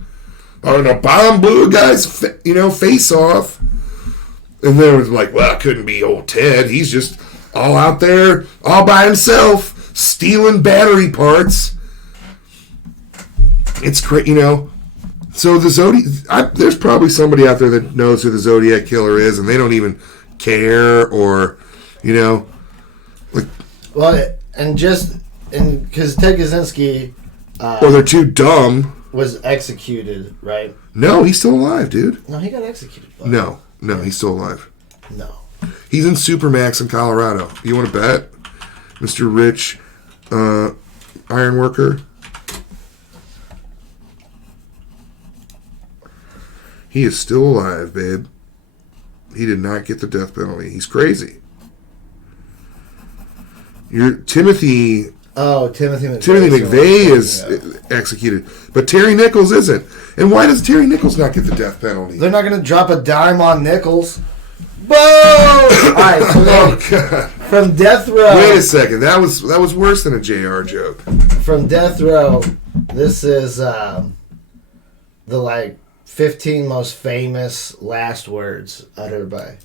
Oh, and a bomb blew a guy's face off. And then it was like, well, it couldn't be old Ted. He's just all out there, all by himself, stealing battery parts. It's crazy, you know. So the Zodiac, there's probably somebody out there that knows who the Zodiac Killer is, and they don't even care, or, you know, like. Well, because Ted Kaczynski, or they're too dumb. Was executed, right? No, he's still alive, dude. No, he got executed. No, he's still alive. No. He's in Supermax in Colorado. You want to bet? Mr. Rich Ironworker? He is still alive, babe. He did not get the death penalty. He's crazy. Timothy McVeigh is executed, but Terry Nichols isn't. And why does Terry Nichols not get the death penalty? They're not going to drop a dime on Nichols. Boom! All right, so God. From death row. Wait a second, that was worse than a JR joke. From death row, this is the 15 most famous last words uttered by.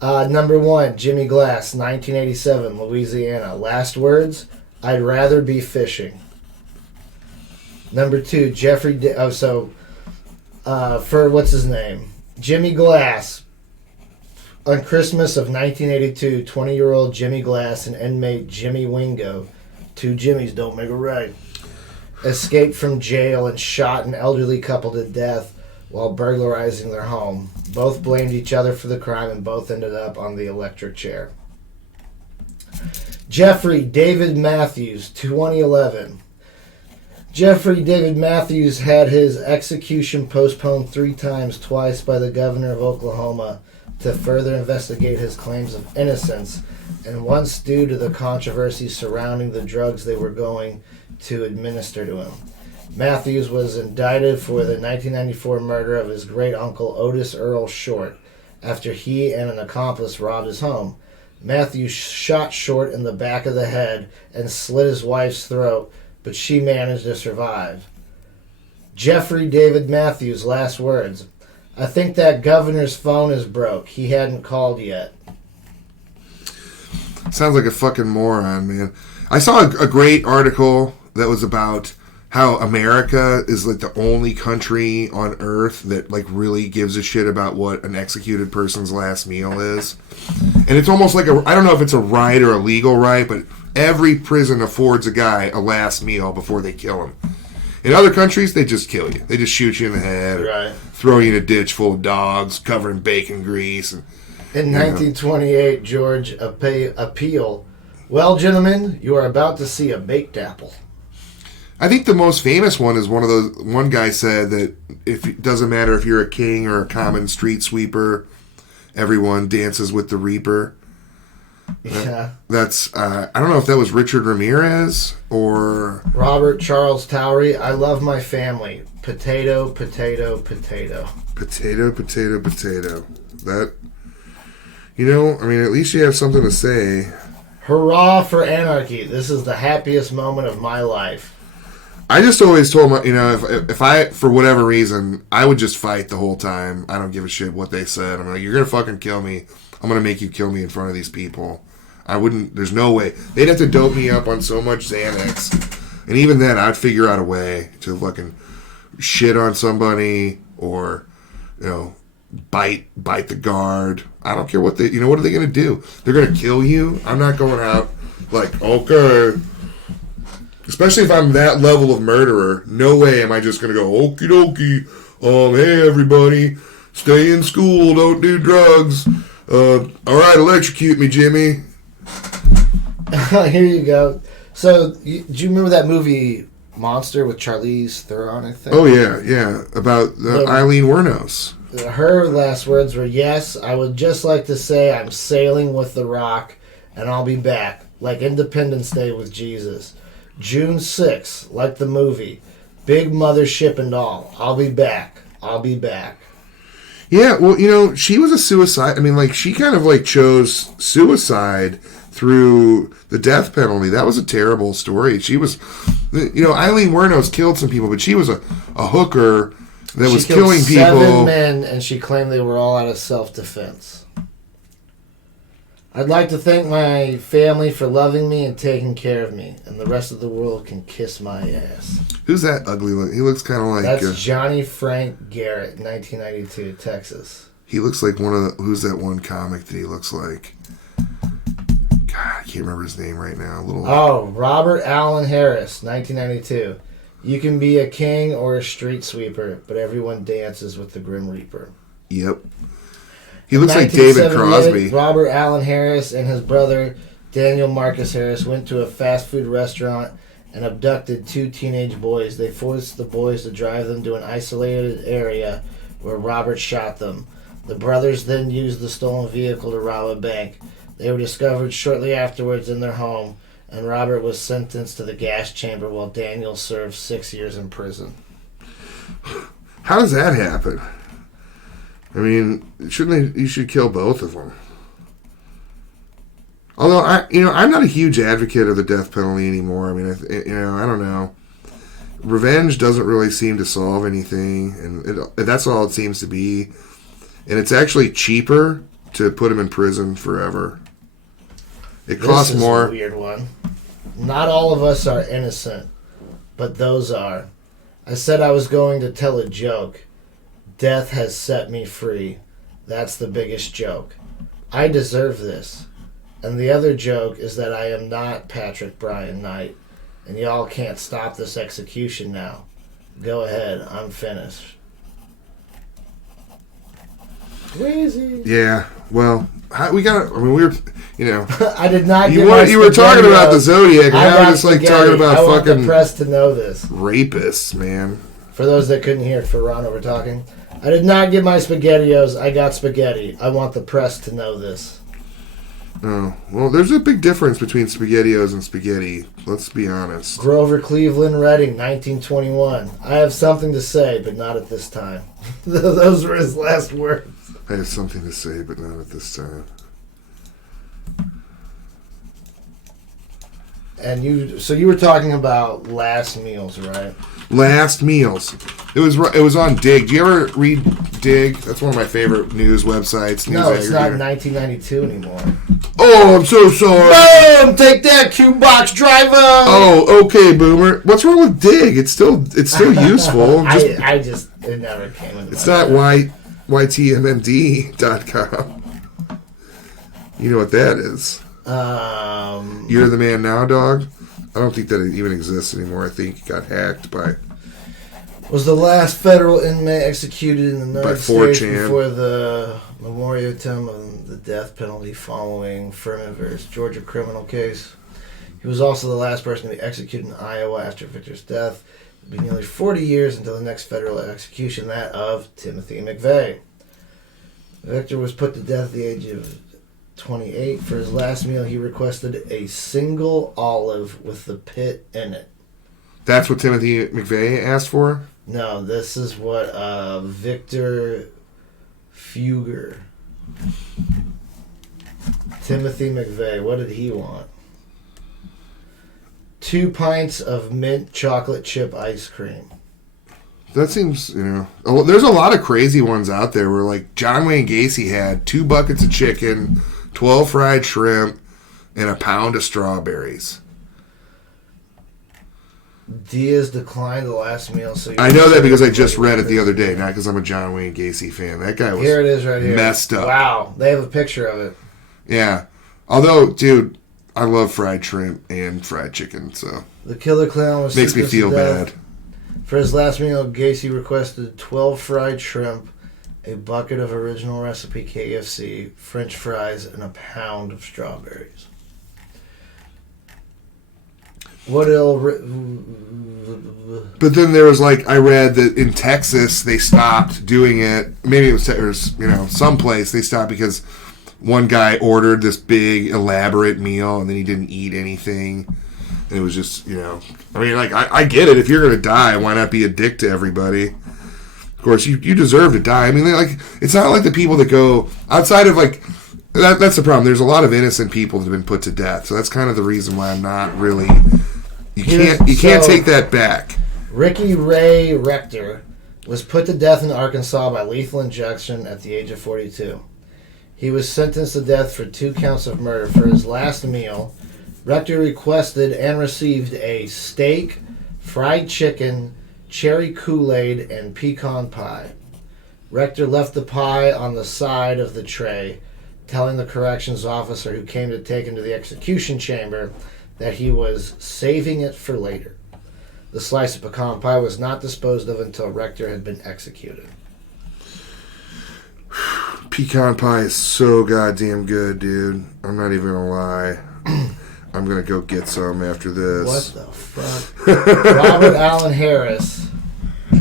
Number 1, Jimmy Glass, 1987, Louisiana. Last words, I'd rather be fishing. Number 2, for what's his name? Jimmy Glass. On Christmas of 1982, 20-year-old Jimmy Glass and inmate Jimmy Wingo, 2 Jimmys don't make a right, escaped from jail and shot an elderly couple to death while burglarizing their home. Both blamed each other for the crime and both ended up on the electric chair. Jeffrey David Matthews, 2011. Jeffrey David Matthews had his execution postponed 3 times, twice by the governor of Oklahoma, to further investigate his claims of innocence, and once due to the controversy surrounding the drugs they were going to administer to him. Matthews was indicted for the 1994 murder of his great-uncle Otis Earl Short after he and an accomplice robbed his home. Matthews shot Short in the back of the head and slit his wife's throat, but she managed to survive. Jeffrey David Matthews' last words: "I think that governor's phone is broke. He hadn't called yet." Sounds like a fucking moron, man. I saw a great article that was about how America is like the only country on earth that like really gives a shit about what an executed person's last meal is. And it's almost like I don't know if it's a right or a legal right, but every prison affords a guy a last meal before they kill him. In other countries, they just kill you. They just shoot you in the head, or throw you in a ditch full of dogs covered in bacon grease. And, in 1928, George appeal. "Well, gentlemen, you are about to see a baked apple." I think the most famous one is one of those. One guy said that it doesn't matter if you're a king or a common street sweeper, everyone dances with the Reaper. Yeah. That's I don't know if that was Richard Ramirez or Robert Charles Towery. "I love my family. Potato, potato, potato." Potato, potato, potato. That, you know, I mean, at least you have something to say. "Hurrah for anarchy. This is the happiest moment of my life." I just always told my, you know, if I, for whatever reason, I would just fight the whole time. I don't give a shit what they said. I'm like, you're going to fucking kill me. I'm going to make you kill me in front of these people. I wouldn't, there's no way. They'd have to dope me up on so much Xanax. And even then, I'd figure out a way to fucking shit on somebody or, you know, bite the guard. I don't care what they, you know, what are they going to do? They're going to kill you? I'm not going out like, okay. Especially if I'm that level of murderer, no way am I just going to go, okie dokie, hey everybody, stay in school, don't do drugs. Alright, electrocute me, Jimmy. Here you go. So, do you remember that movie Monster with Charlize Theron, I think? Oh, yeah. About Eileen Wuornos. Her last words were, "Yes, I would just like to say I'm sailing with the Rock, and I'll be back, like Independence Day with Jesus. June 6th, like the movie. Big mothership and all. I'll be back. I'll be back." Yeah, well, you know, she was a suicide. I mean, like, she kind of, like, chose suicide through the death penalty. That was a terrible story. She was, you know, Eileen Wuornos killed some people, but she was a hooker that was killing people. 7 men, and she claimed they were all out of self-defense. "I'd like to thank my family for loving me and taking care of me, and the rest of the world can kiss my ass." Who's that ugly look? He looks kind of like... That's Johnny Frank Garrett, 1992, Texas. He looks like one of the... Who's that one comic that he looks like? God, I can't remember his name right now. Robert Allen Harris, 1992. "You can be a king or a street sweeper, but everyone dances with the Grim Reaper." Yep. He looks like David Crosby. Robert Allen Harris and his brother Daniel Marcus Harris went to a fast food restaurant and abducted 2 teenage boys. They forced the boys to drive them to an isolated area where Robert shot them. The brothers then used the stolen vehicle to rob a bank. They were discovered shortly afterwards in their home, and Robert was sentenced to the gas chamber while Daniel served 6 years in prison. How does that happen? I mean, you should kill both of them. Although I'm not a huge advocate of the death penalty anymore. I mean, I don't know. Revenge doesn't really seem to solve anything, and that's all it seems to be. And it's actually cheaper to put him in prison forever. It costs more. This is a weird one. "Not all of us are innocent, but those are. I said I was going to tell a joke. Death has set me free. That's the biggest joke. I deserve this. And the other joke is that I am not Patrick Bryan Knight, and y'all can't stop this execution now. Go ahead, I'm finished." Crazy. Yeah, well, we were, you know. I did not You were talking about the Zodiac, and now we're just like talking about I fucking want the press to know this. rapists, man. For those that couldn't hear, for Ron, we're talking. I did not get my SpaghettiOs. I got spaghetti. I want the press to know this. Oh, well, there's a big difference between SpaghettiOs and spaghetti. Let's be honest. Grover Cleveland Redding, 1921. I have something to say, but not at this time. Those were his last words. I have something to say, but not at this time. And you were talking about last meals, right? Last meals. It was on Dig. Do you ever read Dig? That's one of my favorite news websites. No, it's not 1992 anymore. Oh, I'm so sorry. Boom! Take that, Q-Box driver. Oh, okay, Boomer. What's wrong with Dig? It's still useful. It never came into. It's not ytmmd.com. You know what that is? You're the Man Now, dog. I don't think that it even exists anymore. I think it got hacked by. Was the last federal inmate executed in the United States 4chan. before the memoriam of the death penalty following Furman vs. Georgia criminal case. He was also the last person to be executed in Iowa after Victor's death. It would be nearly 40 years until the next federal execution, that of Timothy McVeigh. Victor was put to death at the age of 28. For his last meal, he requested a single olive with the pit in it. That's what Timothy McVeigh asked for? No, this is what Victor Fugger. Timothy McVeigh, what did he want? 2 pints of mint chocolate chip ice cream. That seems, there's a lot of crazy ones out there where, like, John Wayne Gacy had 2 buckets of chicken, 12 fried shrimp, and a pound of strawberries. Diaz declined the last meal. So I know that because I just read it the other day, not because I'm a John Wayne Gacy fan. That guy was here it is right here. Messed up. Wow, they have a picture of it. Yeah. Although, dude, I love fried shrimp and fried chicken, so the killer clown was makes me feel bad. For his last meal, Gacy requested 12 fried shrimp, a bucket of original recipe KFC, French fries, and a pound of strawberries. What else? But then there was, like, I read that in Texas they stopped doing it. Maybe it was someplace they stopped because one guy ordered this big elaborate meal and then he didn't eat anything. And it was just, I get it. If you're going to die, why not be a dick to everybody? Of course, you deserve to die. I mean, it's not like the people that go outside of, like, that's the problem. There's a lot of innocent people that have been put to death. So that's kind of the reason why I'm not really. You can't take that back. Ricky Ray Rector was put to death in Arkansas by lethal injection at the age of 42. He was sentenced to death for 2 counts of murder. For his last meal, Rector requested and received a steak, fried chicken, cherry Kool-Aid, and pecan pie. Rector left the pie on the side of the tray, telling the corrections officer who came to take him to the execution chamber that he was saving it for later. The slice of pecan pie was not disposed of until Rector had been executed. Pecan pie is so goddamn good, dude. I'm not even gonna lie. I'm gonna go get some after this. What the fuck? Robert Allen Harris,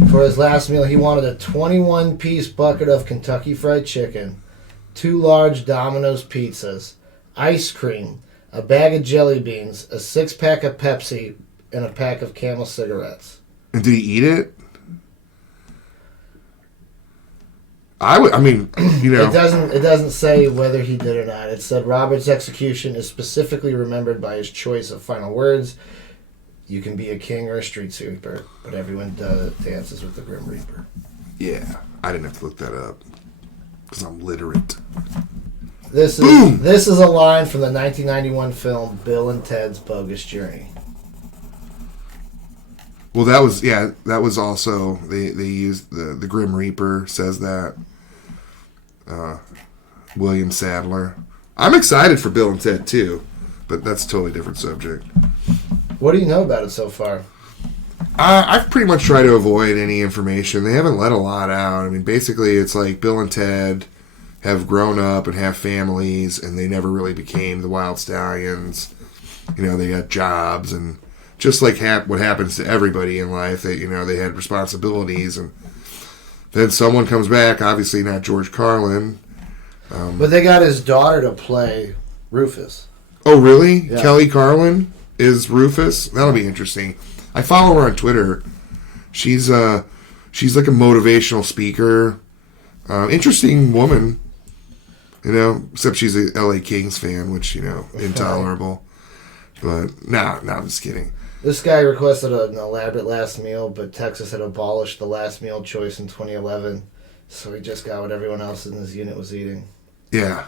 for his last meal, he wanted a 21-piece bucket of Kentucky Fried Chicken, 2 large Domino's pizzas, ice cream, a bag of jelly beans, a 6-pack of Pepsi, and a pack of Camel cigarettes. And did he eat it? It doesn't say whether he did or not. It said Robert's execution is specifically remembered by his choice of final words. You can be a king or a street sweeper, but everyone dances with the Grim Reaper. Yeah, I didn't have to look that up because I'm literate. This is a line from the 1991 film Bill and Ted's Bogus Journey. Well, that was also they used the Grim Reaper says that. William Sadler. I'm excited for Bill and Ted too, but that's a totally different subject. What do you know about it so far? I've pretty much tried to avoid any information. They haven't let a lot out. I mean, basically, it's like Bill and Ted have grown up and have families, and they never really became the Wild Stallions. They got jobs, and just like what happens to everybody in life, they had responsibilities, and Then someone comes back, obviously not George Carlin. But they got his daughter to play Rufus. Oh, really? Yeah. Kelly Carlin is Rufus? That'll be interesting. I follow her on Twitter. She's like a motivational speaker. Interesting woman. Except she's a LA Kings fan, which, intolerable. But, no, I'm just kidding. This guy requested an elaborate last meal, but Texas had abolished the last meal choice in 2011, so he just got what everyone else in his unit was eating. Yeah.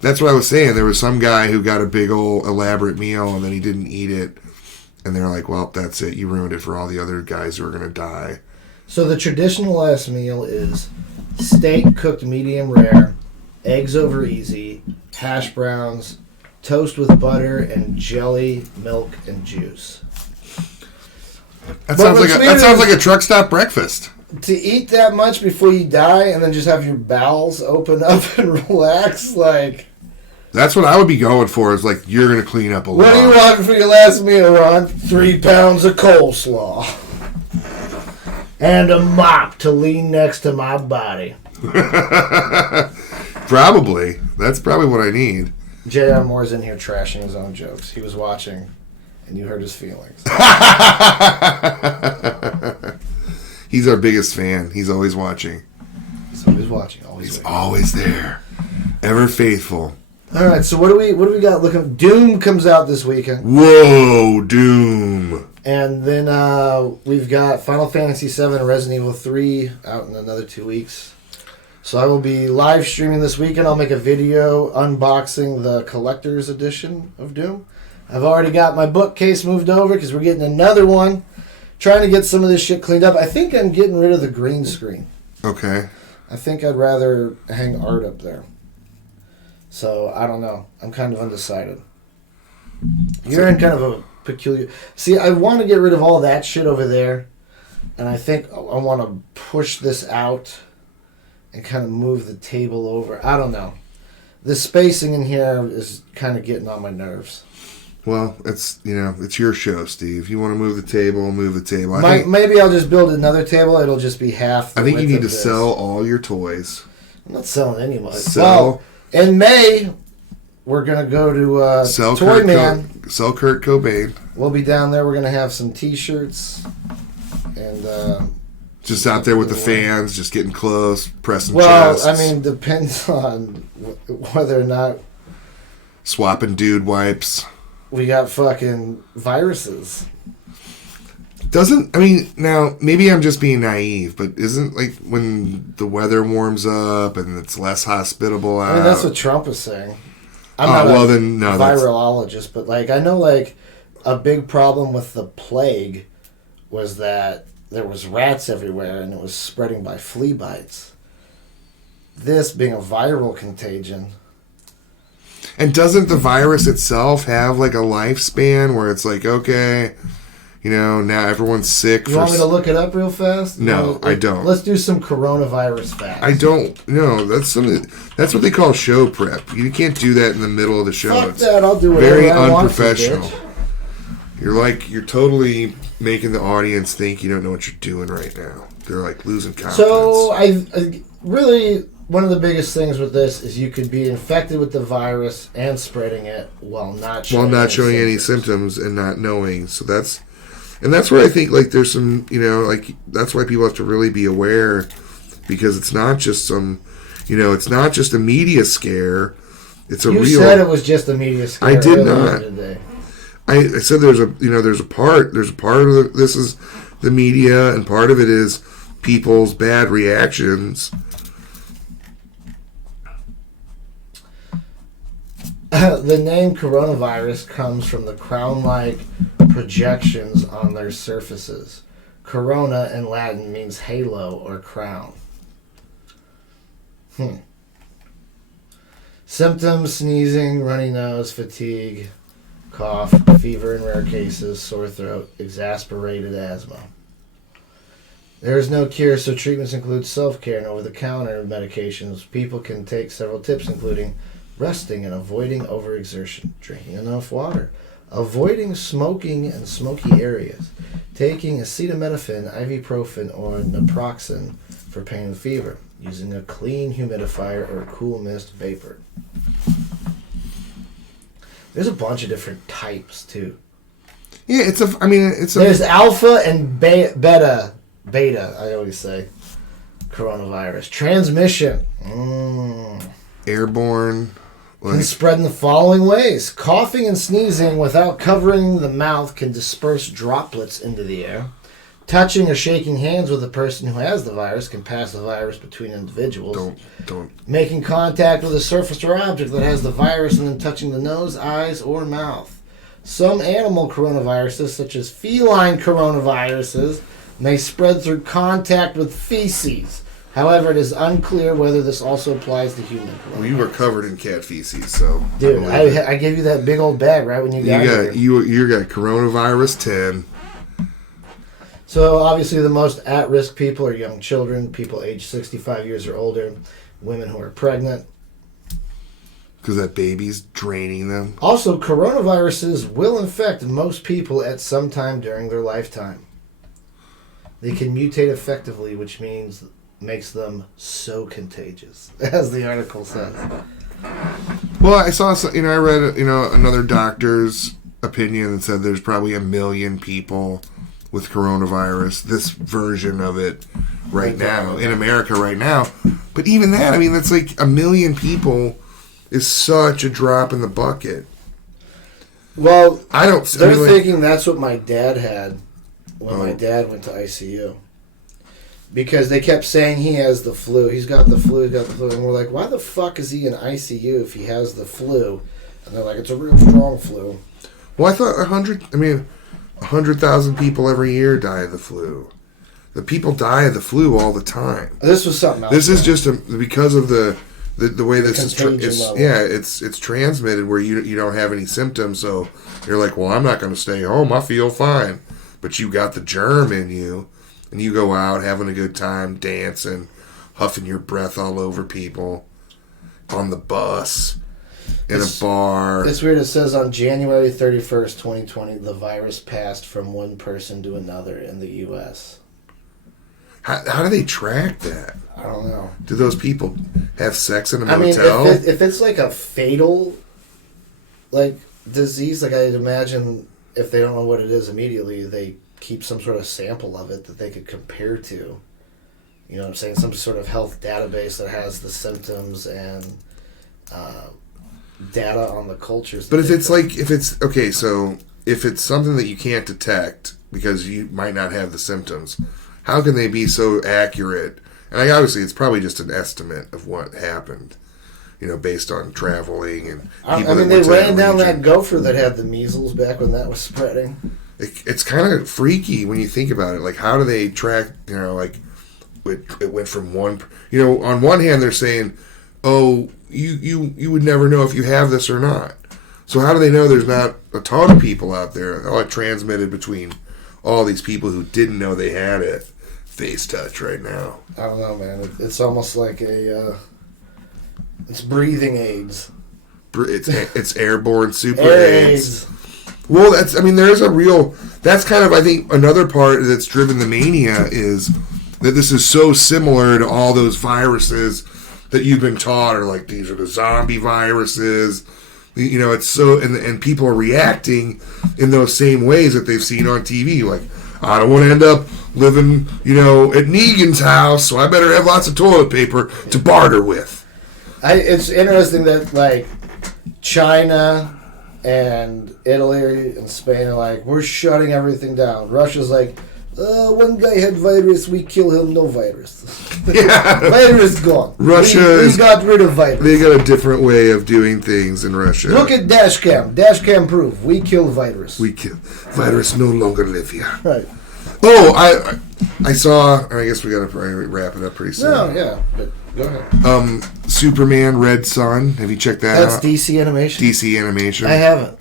That's what I was saying. There was some guy who got a big old elaborate meal, and then he didn't eat it, and they're like, well, that's it. You ruined it for all the other guys who are going to die. So the traditional last meal is steak cooked medium rare, eggs over easy, hash browns, toast with butter, and jelly, milk, and juice. That sounds like a truck stop breakfast. To eat that much before you die and then just have your bowels open up and relax, like... That's what I would be going for, is like, you're going to clean up a lot. What do you want for your last meal, Ron? 3 pounds of coleslaw. And a mop to lean next to my body. Probably. That's probably what I need. J.R. Moore's in here trashing his own jokes. He was watching, and you hurt his feelings. He's our biggest fan. He's always watching. He's always watching. He's always there. Ever faithful. All right, so what do we got looking? Doom comes out this weekend. Whoa, Doom. And then we've got Final Fantasy VII and Resident Evil 3 out in another 2 weeks. So I will be live streaming this weekend. I'll make a video unboxing the collector's edition of Doom. I've already got my bookcase moved over because we're getting another one. Trying to get some of this shit cleaned up. I think I'm getting rid of the green screen. Okay. I think I'd rather hang art up there. So, I don't know. I'm kind of undecided. You're in kind of a peculiar... See, I want to get rid of all that shit over there. And I think I want to push this out and kind of move the table over. I don't know. The spacing in here is kind of getting on my nerves. Well, it's your show, Steve. You want to move the table, move the table. Maybe I'll just build another table. It'll just be half the I think you width need of to this. sell all your toys. I'm not selling any money. Sell. Well, in May, we're going to go to Toy Man. Sell Kurt Cobain. We'll be down there. We're going to have some T-shirts. And just out there with the fans, just getting close, pressing chests. chests. I mean, depends on whether or not... Swapping dude wipes. We got fucking viruses. Now, maybe I'm just being naive, but isn't, like, when the weather warms up and it's less hospitable out... I mean, that's what Trump is saying. I'm not a virologist, but, like, I know, like, a big problem with the plague was that there was rats everywhere and it was spreading by flea bites. This being a viral contagion... And doesn't the virus itself have, like, a lifespan where it's like, okay, now everyone's sick? You want me to look it up real fast? No, I don't. Let's do some coronavirus facts. I don't. No, that's what they call show prep. You can't do that in the middle of the show. Fuck that, I'll do it. Very unprofessional. You're totally making the audience think you don't know what you're doing right now. They're, like, losing confidence. So, I really... One of the biggest things with this is you could be infected with the virus and spreading it while not showing any symptoms and not knowing. So that's where I think, like, there's some, like, that's why people have to really be aware, because it's not just it's not just a media scare. It's You said it was just a media scare. I did not. I said there's a part of this is the media, and part of it is people's bad reactions. The name coronavirus comes from the crown-like projections on their surfaces. Corona in Latin means halo or crown. Symptoms: sneezing, runny nose, fatigue, cough, fever in rare cases, sore throat, exasperated asthma. There is no cure, so treatments include self-care and over-the-counter medications. People can take several tips, including resting and avoiding overexertion, drinking enough water, avoiding smoking and smoky areas, taking acetaminophen, ibuprofen, or naproxen for pain and fever, using a clean humidifier or cool mist vapor. There's a bunch of different types too. Yeah, There's alpha and beta. I always say coronavirus transmission. Airborne. Can spread in the following ways. Coughing and sneezing without covering the mouth can disperse droplets into the air. Touching or shaking hands with a person who has the virus can pass the virus between individuals. Don't. Making contact with a surface or object that has the virus and then touching the nose, eyes, or mouth. Some animal coronaviruses, such as feline coronaviruses, may spread through contact with feces. However, it is unclear whether this also applies to human coronavirus. Well, you were covered in cat feces, so... Dude, I gave you that big old bag right when you got here. You got coronavirus 10. So, obviously, the most at-risk people are young children, people aged 65 years or older, women who are pregnant. Because that baby's draining them. Also, coronaviruses will infect most people at some time during their lifetime. They can mutate effectively, which makes them so contagious, as the article says. Well, I saw, I read, another doctor's opinion that said there's probably 1 million people with coronavirus, this version of it right now, in America right now. But even that, that's like 1 million people is such a drop in the bucket. Well, they're thinking that's what my dad had when my dad went to ICU. Because they kept saying he has the flu. He's got the flu. And we're like, why the fuck is he in ICU if he has the flu? And they're like, it's a real strong flu. Well, I thought 100,000 people every year die of the flu. The people die of the flu all the time. This was something else. This is just because of the way this is. It's transmitted where you don't have any symptoms, so you're like, well, I'm not going to stay home. I feel fine, but you got the germ in you, and you go out having a good time, dancing, huffing your breath all over people, on the bus, in a bar. It's weird. It says on January 31st, 2020, the virus passed from one person to another in the U.S. How do they track that? I don't know. Do those people have sex in a motel? If it's like a fatal disease, I'd imagine if they don't know what it is immediately, they keep some sort of sample of it that they could compare to. You know what I'm saying? Some sort of health database that has the symptoms and data on the cultures. But if it's something that you can't detect because you might not have the symptoms, how can they be so accurate? And obviously it's probably just an estimate of what happened, based on traveling and people they ran down that gopher that had the measles back when that was spreading. It's kind of freaky when you think about it. Like, how do they track, it went from one, on one hand they're saying, oh, you would never know if you have this or not. So how do they know there's not a ton of people out there? Oh, it transmitted between all these people who didn't know they had it. Face touch right now. I don't know, man. It's almost like it's breathing aids. It's airborne super AIDS. Well, that's kind of, I think, another part that's driven the mania is that this is so similar to all those viruses that you've been taught are like, these are the zombie viruses. It's so, and people are reacting in those same ways that they've seen on TV. Like, I don't want to end up living, at Negan's house, so I better have lots of toilet paper to barter with. It's interesting that, China and Italy and Spain are like, we're shutting everything down. Russia's like, one guy had virus, we kill him, no virus. Yeah. Virus gone. Russia we got rid of virus. They got a different way of doing things in Russia. Look at Dashcam. Dashcam proof. We kill virus. Virus no longer live here. Right. Oh, I saw, I guess we got to probably wrap it up pretty soon. No, yeah, but go ahead. Superman Red Sun. Have you checked that out? That's DC Animation? DC Animation. I haven't.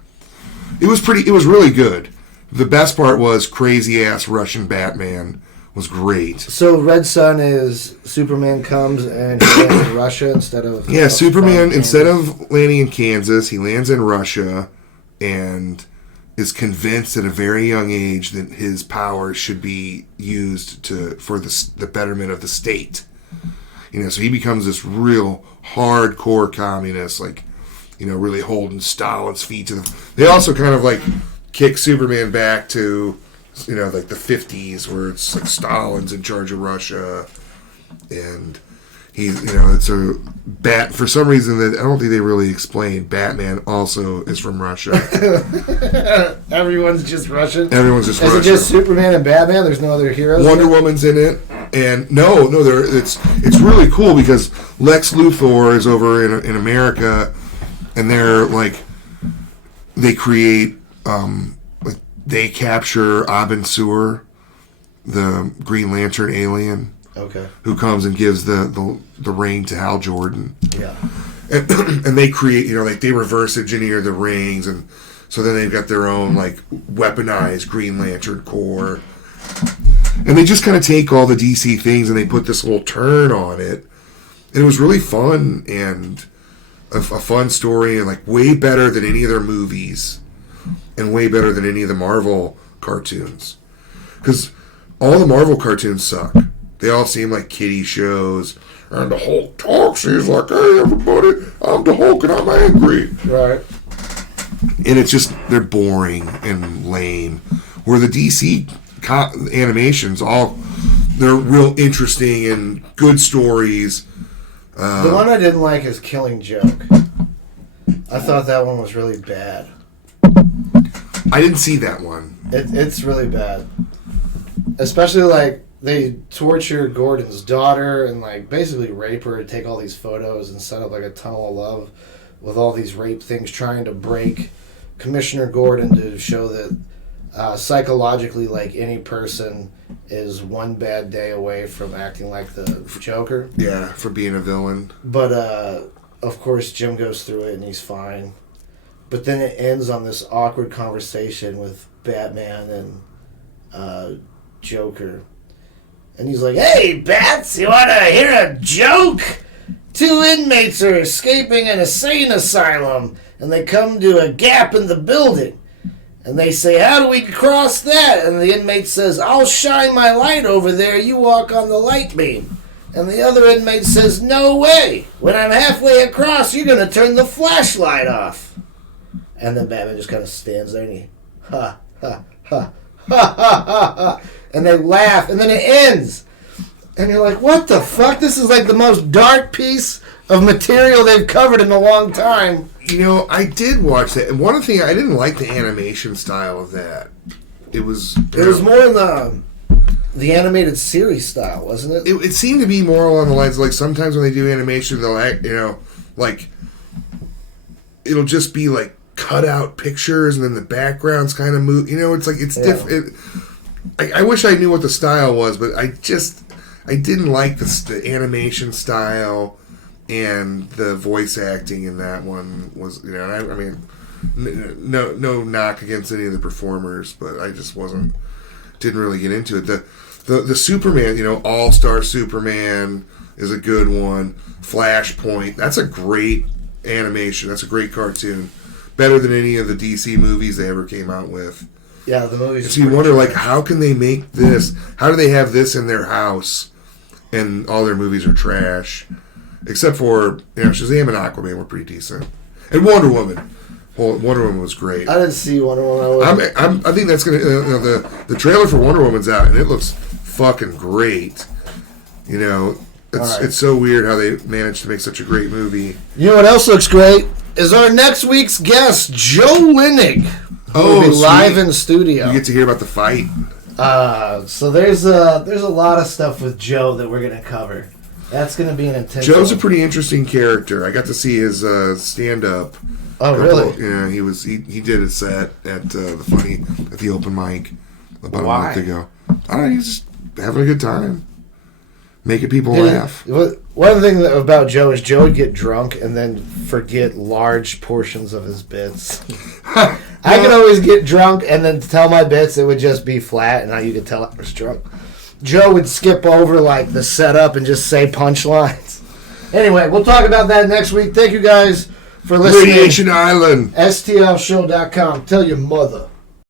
It was really good. The best part was crazy-ass Russian Batman was great. So Red Sun is Superman comes and he lands in Russia instead of... Yeah, Superman, instead of landing in Kansas, he lands in Russia, and is convinced at a very young age that his power should be used for the betterment of the state. So he becomes this real hardcore communist, like, really holding Stalin's feet to them. They also kind of like kick Superman back to, like the 50s, where it's like Stalin's in charge of Russia, and he's, it's a for some reason that I don't think they really explain. Batman also is from Russia. Everyone's just Russian. Everyone's just Russian. Russian. Is it just Superman and Batman? There's no other heroes. Wonder Woman's in it, and it's really cool because Lex Luthor is over in America, and they're like they create like they capture Abin Sur, the Green Lantern alien. Okay. Who comes and gives the ring to Hal Jordan? Yeah. And they create, like they reverse engineer the rings, and so then they've got their own like weaponized Green Lantern Corps, and they just kind of take all the DC things and they put this little turn on it, and it was really fun and a fun story, and like way better than any of their movies, and way better than any of the Marvel cartoons, because all the Marvel cartoons suck. They all seem like kiddie shows. And the Hulk talks. He's like, hey, everybody, I'm the Hulk and I'm angry. Right. And it's just, they're boring and lame. Where the DC animations, they're real interesting and good stories. The one I didn't like is Killing Joke. I thought that one was really bad. I didn't see that one. It's really bad. Especially like, they torture Gordon's daughter and like basically rape her and take all these photos and set up like a tunnel of love with all these rape things, trying to break Commissioner Gordon to show that psychologically, like, any person is one bad day away from acting like the Joker. Yeah, for being a villain. But of course Jim goes through it and he's fine. But then it ends on this awkward conversation with Batman and Joker. And he's like, hey, Bats, you want to hear a joke? 2 inmates are escaping an insane asylum, and they come to a gap in the building. And they say, how do we cross that? And the inmate says, I'll shine my light over there, you walk on the light beam. And the other inmate says, no way. When I'm halfway across, you're going to turn the flashlight off. And then Batman just kind of stands there and he, ha, ha, ha, ha, ha, ha, ha. And they laugh, and then it ends. And you're like, what the fuck? This is like the most dark piece of material they've covered in a long time. I did watch that. And one thing, I didn't like the animation style of that. It was more in the animated series style, wasn't it? It seemed to be more along the lines, like sometimes when they do animation, they'll act, like, it'll just be like cut out pictures and then the backgrounds kind of move. It's like, it's different. I wish I knew what the style was, but I didn't like the animation style, and the voice acting in that one was, I mean, no knock against any of the performers, but I just didn't really get into it. The Superman, All-Star Superman is a good one. Flashpoint, that's a great animation. That's a great cartoon. Better than any of the DC movies they ever came out with. Yeah, the movies. So you wonder, like, how can they make this? How do they have this in their house, and all their movies are trash, except for Shazam and Aquaman were pretty decent, and Wonder Woman. Well, Wonder Woman was great. I didn't see Wonder Woman. I think that's gonna the trailer for Wonder Woman's out, and it looks fucking great. It's so weird how they managed to make such a great movie. You know what else looks great is our next week's guest, Joe Winnig. Oh, will be live in studio. You get to hear about the fight. So there's a lot of stuff with Joe that we're gonna cover. That's gonna be an intense. Joe's a pretty interesting character. I got to see his stand up. Oh, really? Yeah, he did a set at the open mic about a month ago. I don't know, he's just having a good time, making people laugh. One thing about Joe is Joe would get drunk and then forget large portions of his bits. I could always get drunk and then tell my bits, it would just be flat, and now you could tell I was drunk. Joe would skip over like the setup and just say punchlines. Anyway, we'll talk about that next week. Thank you guys for listening. Radiation Island. STLshow.com. Tell your mother.